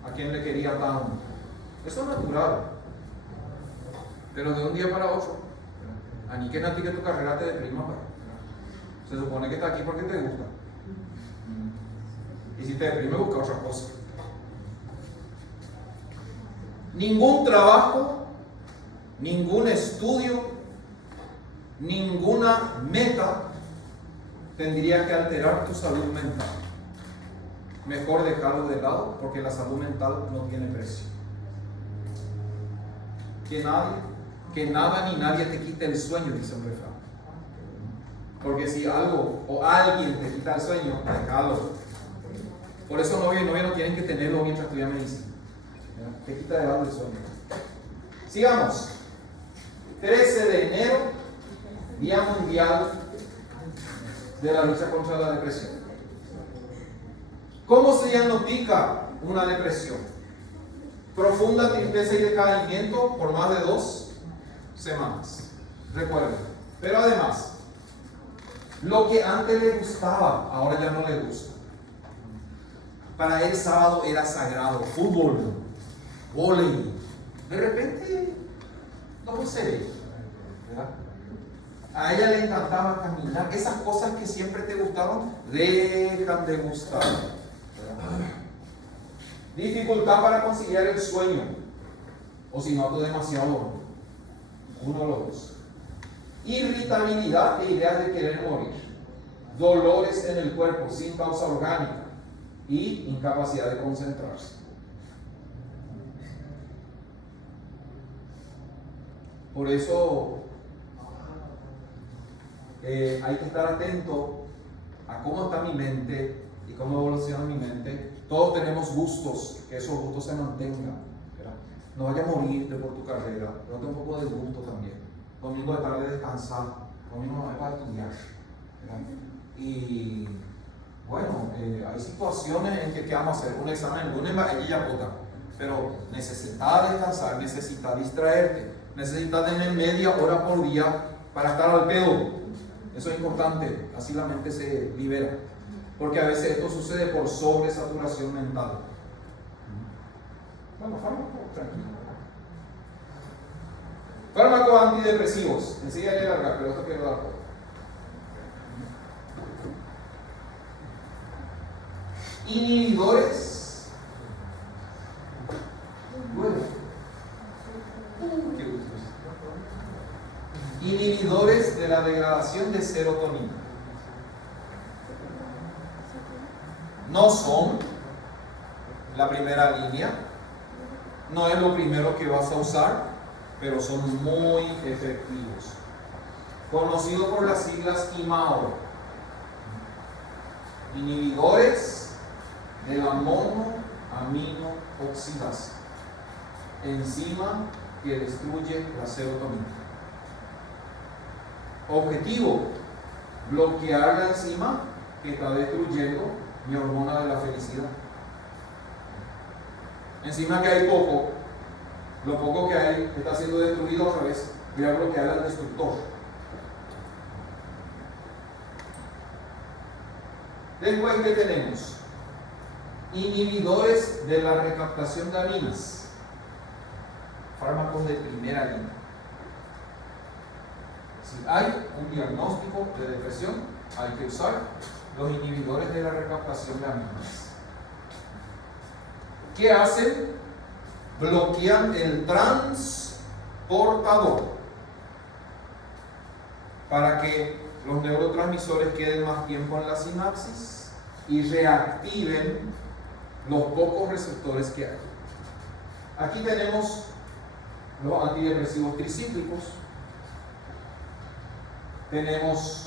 ¿A quién le quería tanto? Eso es natural. Pero de un día para otro, a ni que no que tu carrera te deprima. Se supone que está aquí porque te gusta. Y si te deprime, busca otra cosa. Ningún trabajo, ningún estudio, ninguna meta tendría que alterar tu salud mental. Mejor dejarlo de lado porque la salud mental no tiene precio. Que nadie Que nada ni nadie te quite el sueño, dice un refrán. Porque si algo o alguien te quita el sueño, déjalo. Por eso novio y novia no tienen que tenerlo mientras estudian medicina. Te quita de lado el sueño. Sigamos. 13 de enero, Día Mundial de la Lucha contra la Depresión. ¿Cómo se diagnostica una depresión? Profunda tristeza y decaimiento por más de 2 semanas. Recuerden. Pero además, lo que antes le gustaba, ahora ya no le gusta. Para él sábado era sagrado. Fútbol, vóley. De repente, no se ve. ¿Verdad? A ella le encantaba caminar. Esas cosas que siempre te gustaban, dejan de gustar. ¿Verdad? Dificultad para conciliar el sueño. O si no, demasiado. Uno de los dos. Irritabilidad e ideas de querer morir. Dolores en el cuerpo sin causa orgánica. Y incapacidad de concentrarse. Por eso hay que estar atento a cómo está mi mente y cómo evoluciona mi mente. Todos tenemos gustos, que esos gustos se mantengan, ¿verdad? No vayas a morirte por tu carrera, pero ten un poco de gusto también. Domingo de tarde descansar, domingo no es para estudiar, ¿verdad? Y bueno, hay situaciones en que ¿qué vamos a hacer? Un examen el lunes, ella ya vota, pero necesitas descansar, necesitas distraerte, necesitas tener media hora por día para estar al pedo. Eso es importante, así la mente se libera. Porque a veces esto sucede por sobresaturación mental. Bueno, tranquilo. Fármacos antidepresivos. Enseguida le largar, pero esto quiero dar por. Inhibidores. Bueno. Qué gusto. Inhibidores de la degradación de serotonina. No son la primera línea, no es lo primero que vas a usar, pero son muy efectivos. Conocido por las siglas IMAO, inhibidores de la monoaminooxidasa, enzima que destruye la serotonina. Objetivo: bloquear la enzima que está destruyendo mi hormona de la felicidad. Encima que hay poco, lo poco que hay está siendo destruido otra vez. Voy a bloquear al destructor. Después, ¿qué tenemos? Inhibidores de la recaptación de aminas. Fármacos de primera línea. Si hay un diagnóstico de depresión, hay que usar los inhibidores de la recaptación de aminas. ¿Qué hacen? Bloquean el transportador para que los neurotransmisores queden más tiempo en la sinapsis y reactiven los pocos receptores que hay. Aquí tenemos los antidepresivos tricíclicos. Tenemos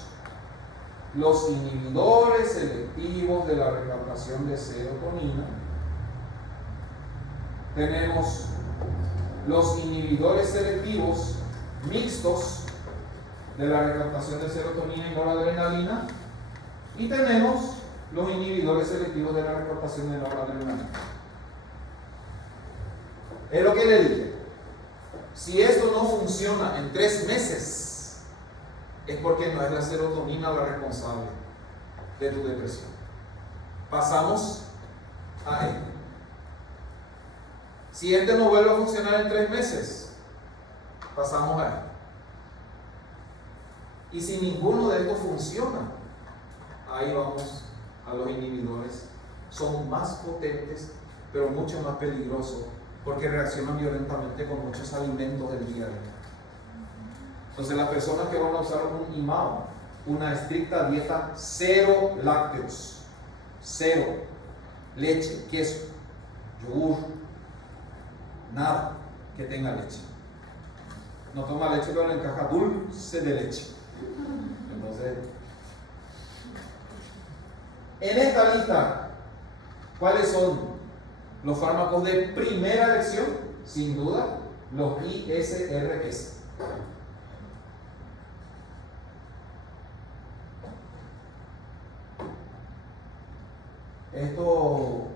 los inhibidores selectivos de la recaptación de serotonina. Tenemos los inhibidores selectivos mixtos de la recaptación de serotonina y noradrenalina. Y tenemos los inhibidores selectivos de la recaptación de noradrenalina. Es lo que le dije. Si esto no funciona en 3 meses, es porque no es la serotonina la responsable de tu depresión. Pasamos a esto. Si este no vuelve a funcionar en 3 meses, pasamos a esto. Y si ninguno de estos funciona, ahí vamos a los inhibidores. Son más potentes, pero mucho más peligrosos, porque reaccionan violentamente con muchos alimentos del día a día. Entonces, las personas que van a usar un IMAO, una estricta dieta 0 lácteos, 0 leche, queso, yogur, nada que tenga leche. no toma leche, pero le encaja dulce de leche. Entonces, en esta lista, ¿cuáles son los fármacos de primera elección? Sin duda, los ISRS. Esto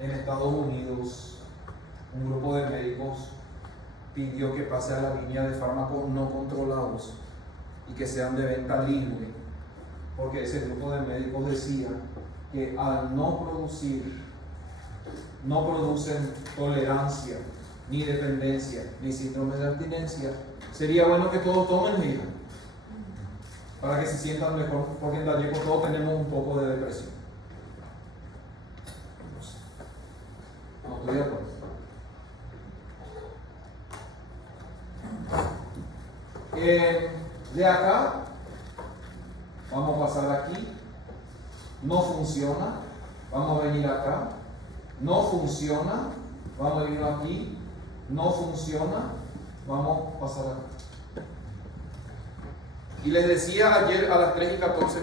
en Estados Unidos, un grupo de médicos pidió que pase a la línea de fármacos no controlados y que sean de venta libre, porque ese grupo de médicos decía que al no producen tolerancia, ni dependencia, ni síndrome de abstinencia. Sería bueno que todos tomen, mira, para que se sientan mejor, porque en Vallejo todos tenemos un poco de depresión. No estoy de acuerdo. De acá, vamos a pasar aquí, no funciona, vamos a venir acá, no funciona, vamos a venir aquí, no funciona, vamos a pasar acá. Y les decía ayer a las 3:14,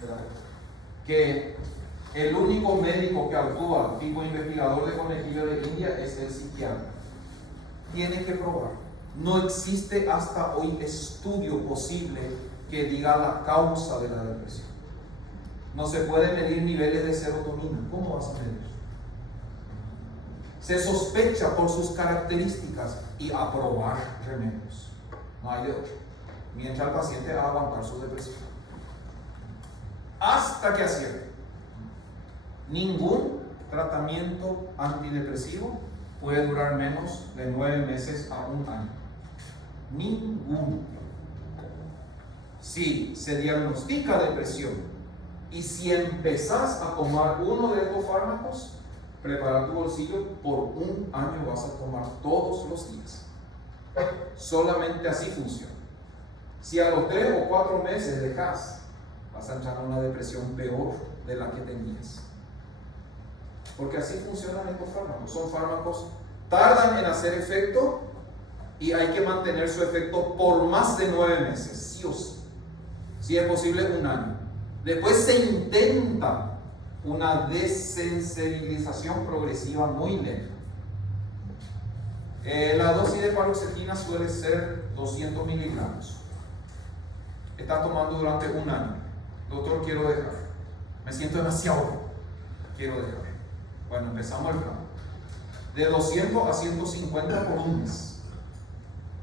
¿verdad?, que el único médico que actúa tipo investigador de conejillo de India es el psiquiatra. Tiene que probar. No existe hasta hoy estudio posible que diga la causa de la depresión. No se puede medir niveles de serotonina. ¿Cómo vas a medir? Se sospecha por sus características y aprobar remedios. No hay de otro. Mientras el paciente va a aguantar su depresión. Hasta que acierte. Ningún tratamiento antidepresivo puede durar menos de 9 meses a 1 año. Ninguno. Si se diagnostica depresión y si empezás a tomar uno de estos fármacos, prepara tu bolsillo, por 1 año vas a tomar todos los días. Solamente así funciona. Si a los 3 o 4 meses dejas, vas a entrar en una depresión peor de la que tenías. Porque así funcionan estos fármacos. Son fármacos, tardan en hacer efecto y hay que mantener su efecto por más de 9 meses, sí o sí. Si es posible, 1 año. Después se intenta una desensibilización progresiva muy lenta. La dosis de paroxetina suele ser 200 miligramos. Estás tomando durante 1 año. Doctor, quiero dejar. Me siento demasiado. Quiero dejar. Bueno, empezamos el plan. De 200 a 150 por 1 mes.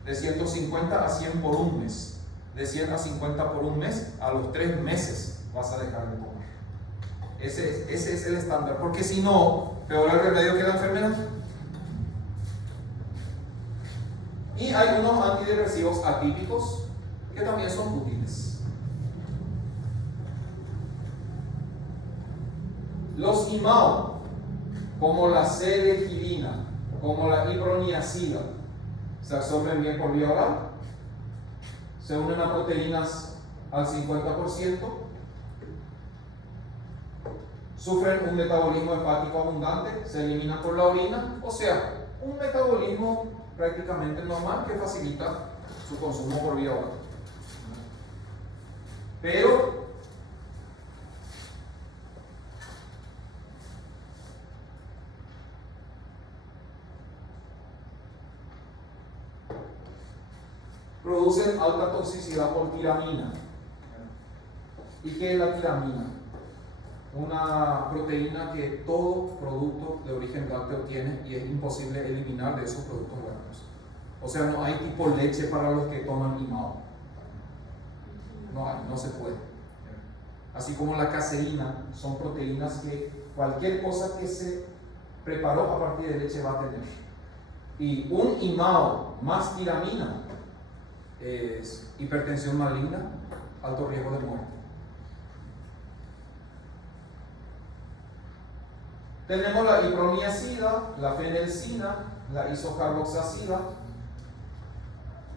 De 150 a 100 por 1 mes. De 100 a 50 por 1 mes. A los 3 meses vas a dejar de tomar. Ese es el estándar. Porque si no, peor el remedio que la enfermedad. Y hay unos antidepresivos atípicos que también son útiles. Los IMAO, como la celegilina, como la iproniazida, se absorben bien por vía oral, se unen a proteínas al 50%, sufren un metabolismo hepático abundante, se eliminan por la orina, o sea, un metabolismo prácticamente normal que facilita su consumo por vía oral. Pero producen alta toxicidad por tiramina. ¿Y qué es la tiramina? Una proteína que todo producto de origen lácteo tiene y es imposible eliminar de esos productos lácteos. O sea, no hay tipo leche para los que toman IMAO. No hay, no se puede. Así como la caseína, son proteínas que cualquier cosa que se preparó a partir de leche va a tener. Y un IMAO más tiramina es hipertensión maligna, alto riesgo de muerte. Tenemos la iproniazida, la fenelcina, la isocarboxacida,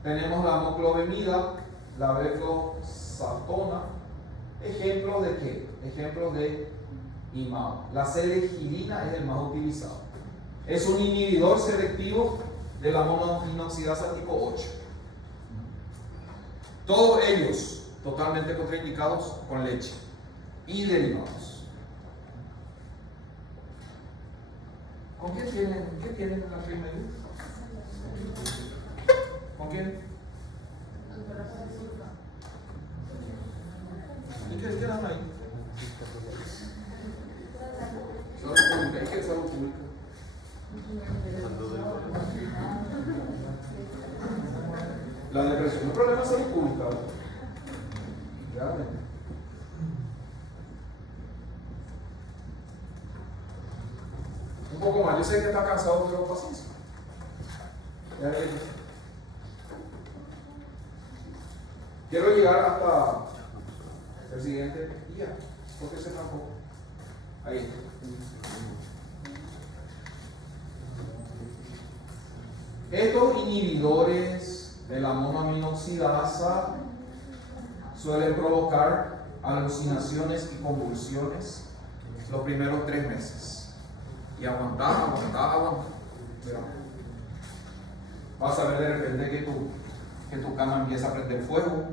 tenemos la moclobemida, la beclozatona. ¿Ejemplos de qué? Ejemplos de IMAO. La celegilina es el más utilizado. Es un inhibidor selectivo de la monoaminoxidasa tipo 8. Todos ellos totalmente contraindicados con leche y derivados. ¿Con qué tienen la prima ahí? ¿Con quién? ¿Y qué dan ahí? Salud pública. ¿Y qué es salud pública? La depresión es un problema de salud pública. Realmente. Un poco más. Yo sé que está cansado, pero paciencia. Quiero llegar hasta el siguiente día. ¿Por qué se tampoco? Ahí. Estos inhibidores de la monoaminoxidasa suelen provocar alucinaciones y convulsiones los primeros 3 meses. Y aguantar. Vas a ver de repente que tu cama empieza a prender fuego.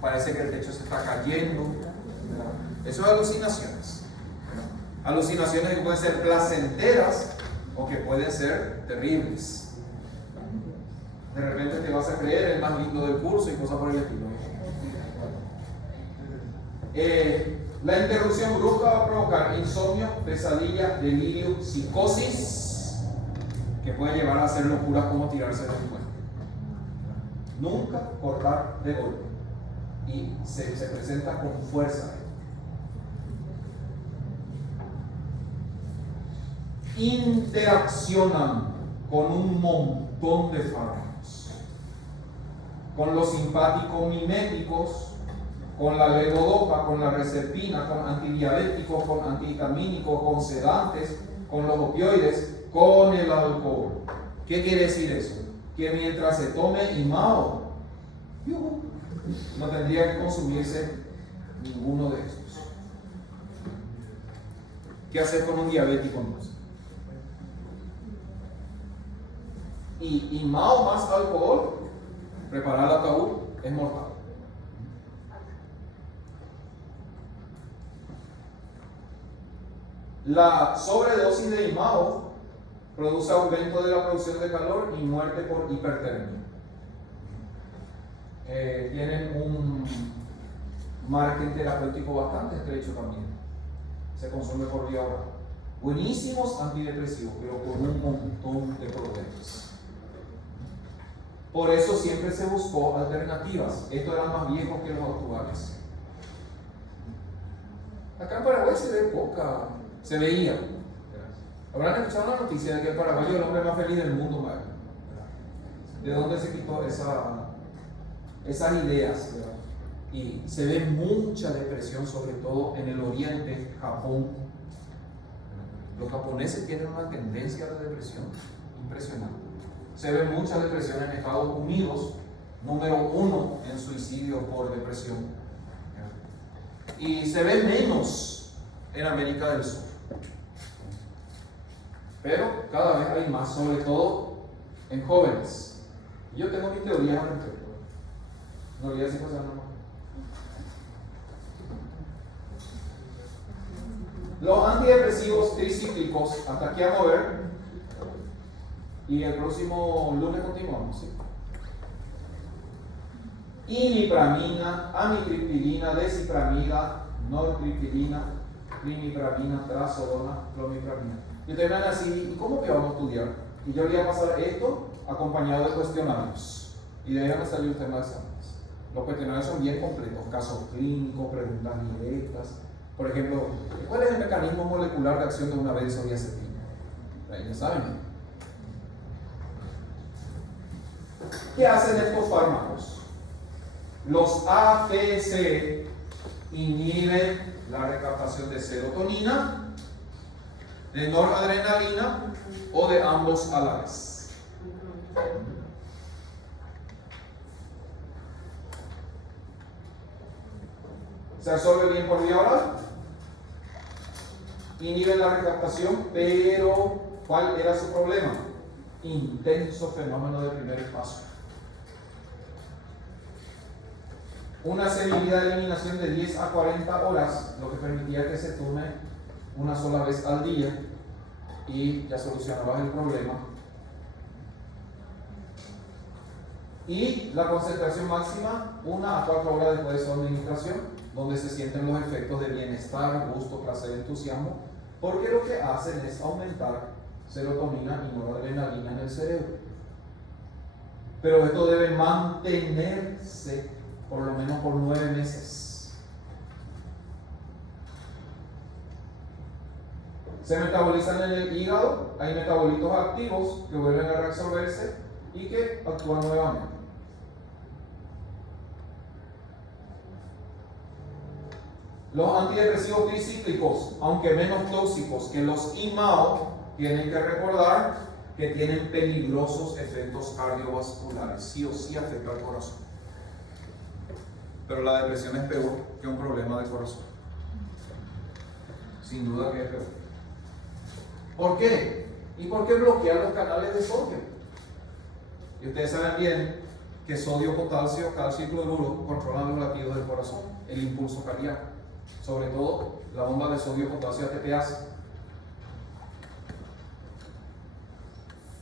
Parece que el techo se está cayendo. Eso es alucinaciones. Alucinaciones que pueden ser placenteras o que pueden ser terribles. De repente te vas a creer el más lindo del curso y cosas por el estilo. La interrupción brusca va a provocar insomnio, pesadilla, delirio, psicosis, que puede llevar a hacer locuras como tirarse de un puente. Nunca cortar de golpe. Y se presenta con fuerza. Interaccionan con un montón de fármacos, con los simpáticos miméticos, con la levodopa, con la reserpina, con antidiabéticos, con antihistamínicos, con sedantes, con los opioides, con el alcohol. ¿Qué quiere decir eso? Que mientras se tome IMAO, no tendría que consumirse ninguno de estos. ¿Qué hacer con un diabético entonces? Y IMAO más alcohol, preparar el ataúd es mortal. La sobredosis de IMAO produce aumento de la producción de calor y muerte por hipertermia. Tienen un margen terapéutico bastante estrecho también. Se consume por vía oral. Buenísimos antidepresivos, pero con un montón de problemas. Por eso siempre se buscó alternativas. Estos eran más viejos que los actuales. Acá en Paraguay se ve poca, se veía. Habrán escuchado la noticia de que el paraguayo es el hombre más feliz del mundo, ¿verdad? ¿De dónde se quitó esas ideas? ¿Verdad? Y se ve mucha depresión, sobre todo en el oriente, Japón. Los japoneses tienen una tendencia a la depresión impresionante. Se ve mucha depresión en Estados Unidos, número 1 en suicidios por depresión. Y se ve menos en América del Sur. Pero cada vez hay más, sobre todo en jóvenes. Y yo tengo mi teoría al respecto. No olvides si pasa nada. Los antidepresivos tricíclicos, hasta aquí vamos a ver. Y el próximo lunes continuamos, ¿sí? Imipramina, amitriptilina, desipramida, nortriptilina, primipramina, trazodona, clomipramina. Y ustedes van así, ¿y cómo que vamos a estudiar? Y yo le voy a pasar esto acompañado de cuestionarios. Y de ahí van a salir ustedes los exámenes. Los cuestionarios son bien completos, casos clínicos, preguntas directas. Por ejemplo, ¿cuál es el mecanismo molecular de acción de una benzodiazepina? Ya saben. ¿Qué hacen estos fármacos? Los APC inhiben la recaptación de serotonina, de noradrenalina o de ambos a la vez. Se absorbe bien por vía oral, inhiben la recaptación, pero ¿cuál era su problema? intenso fenómeno de primer espacio. Una seguida de eliminación de 10 a 40 horas, lo que permitía que se tome una sola vez al día y ya solucionabas el problema. Y la concentración máxima, 1 a 4 horas después de su administración, donde se sienten los efectos de bienestar, gusto, placer, entusiasmo, porque lo que hacen es aumentar serotonina y noradrenalina en el cerebro. Pero esto debe mantenerse por lo menos por 9 meses. Se metabolizan en el hígado, hay metabolitos activos que vuelven a reabsorberse y que actúan nuevamente. Los antidepresivos tricíclicos, aunque menos tóxicos que los IMAO, tienen que recordar que tienen peligrosos efectos cardiovasculares, sí o sí afecta al corazón. Pero la depresión es peor que un problema de corazón. Sin duda que es peor. ¿Por qué? ¿Y por qué bloquear los canales de sodio? Y ustedes saben bien que sodio, potasio, calcio y cloruro controlan los latidos del corazón, el impulso cardíaco. Sobre todo la bomba de sodio, potasio, ATPase.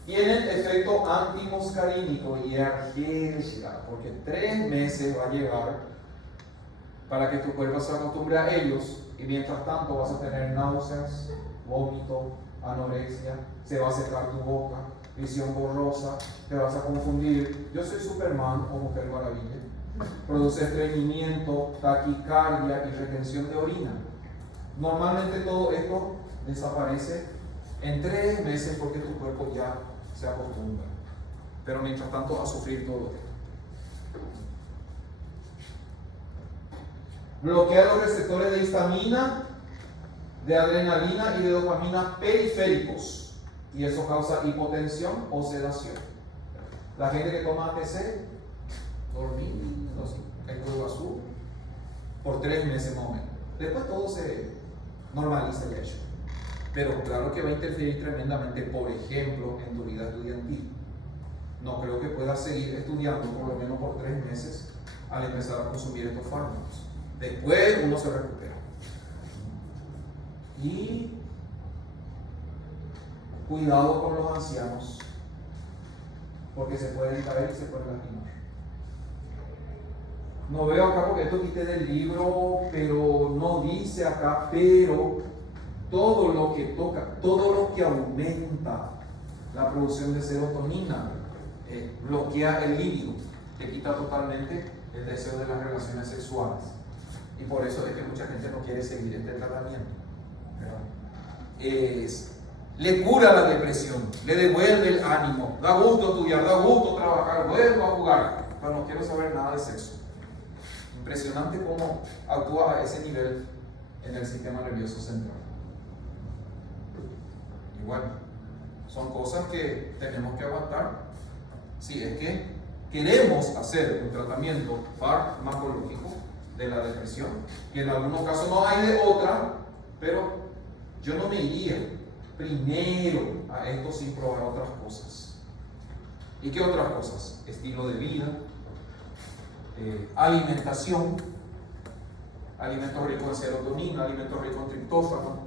Tienen efecto antimuscarínico y analgésica, porque 3 meses va a llegar para que tu cuerpo se acostumbre a ellos, y mientras tanto vas a tener náuseas, vómito, anorexia, se va a secar tu boca, visión borrosa, te vas a confundir. Yo soy Superman o Mujer Maravilla. Produce estreñimiento, taquicardia y retención de orina. Normalmente todo esto desaparece en 3 meses porque tu cuerpo ya se acostumbra. Pero mientras tanto a sufrir todo esto. Bloquea los receptores de histamina, de adrenalina y de dopamina periféricos, y eso causa hipotensión o sedación. La gente que toma ATC, dormir, el jugo azul, por 3 meses más o menos. Después todo se normaliza el hecho. Pero claro que va a interferir tremendamente, por ejemplo, en tu vida estudiantil. No creo que puedas seguir estudiando por lo menos por 3 meses al empezar a consumir estos fármacos. Después uno se recupera. Y cuidado con los ancianos, porque se pueden caer y se pueden lastimar. No veo acá porque esto quité del libro, pero no dice acá, pero todo lo que toca, todo lo que aumenta la producción de serotonina, bloquea el líbido, te quita totalmente el deseo de las relaciones sexuales. Y por eso es que mucha gente no quiere seguir este tratamiento. Le cura la depresión, le devuelve el ánimo, da gusto estudiar, da gusto trabajar, vuelvo a jugar, pero no quiero saber nada de sexo. Impresionante cómo actúa a ese nivel en el sistema nervioso central. Y bueno, son cosas que tenemos que aguantar si es que queremos hacer un tratamiento farmacológico de la depresión, que en algunos casos no hay de otra, pero yo no me iría primero a esto sin probar otras cosas. ¿Y qué otras cosas? Estilo de vida, alimentación, alimentos ricos en serotonina, alimentos ricos en triptófano,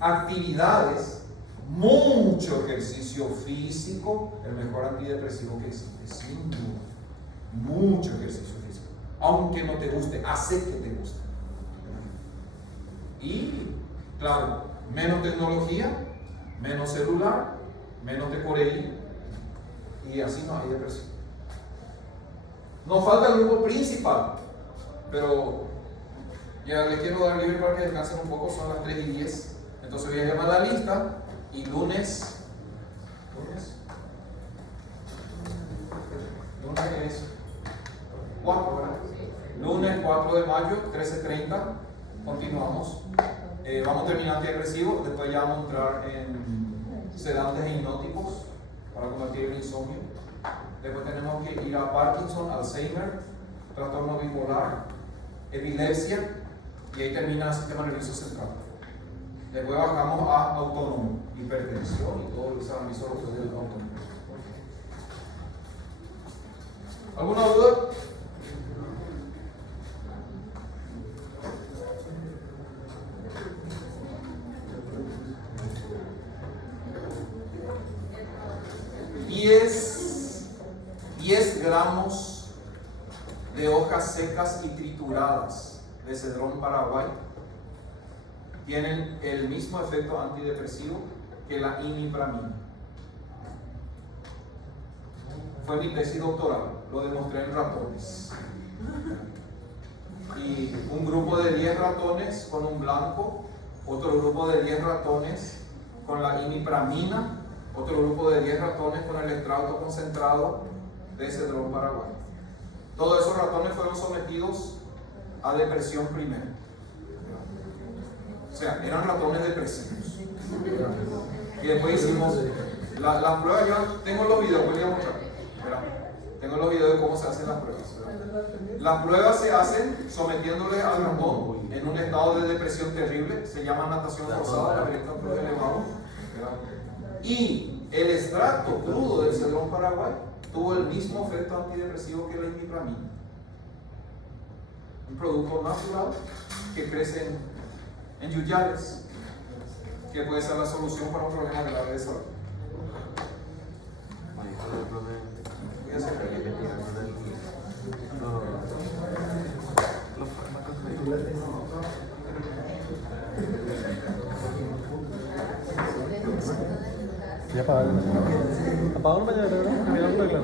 actividades, mucho ejercicio físico, el mejor antidepresivo que existe, sin duda. Mucho ejercicio físico, aunque no te guste, hace que te guste. Y claro, menos tecnología, menos celular, menos de Corelli, y así no hay depresión. Nos falta el grupo principal, pero ya les quiero dar libre para que descansen un poco, son las 3:10. Entonces voy a llamar la lista y lunes es 4, ¿verdad? Lunes 4 de mayo, 13:30, continuamos. Vamos a terminar antidepresivo, después ya vamos a entrar en sedantes e hipnóticos para combatir el insomnio. Después tenemos que ir a Parkinson, Alzheimer, trastorno bipolar, epilepsia, y ahí termina el sistema nervioso central. Después bajamos a autónomo, hipertensión y todo lo que se han visto los del autónomo. ¿Alguna duda? $10 gramos de hojas secas y trituradas de cedrón paraguay tienen el mismo efecto antidepresivo que la imipramina. Fue mi tesis doctoral, lo demostré en ratones. Y un grupo de 10 ratones con un blanco, otro grupo de 10 ratones con la imipramina, otro grupo de 10 ratones con el extracto concentrado de cedrón paraguay. Todos esos ratones fueron sometidos a depresión primero. O sea, eran ratones depresivos. Y después hicimos las pruebas. Yo tengo los videos, voy a mostrar. Tengo los videos de cómo se hacen las pruebas. Las pruebas se hacen sometiéndole al ratón en un estado de depresión terrible, se llama natación forzada, la directa prueba elevado. Y el extracto crudo del cedrón paraguay tuvo el mismo efecto antidepresivo que la imipramina. Un producto natural que crece en yuyales, que puede ser la solución para un problema grave de salud. Ya apagaron. Apagaron para allá, ¿verdad?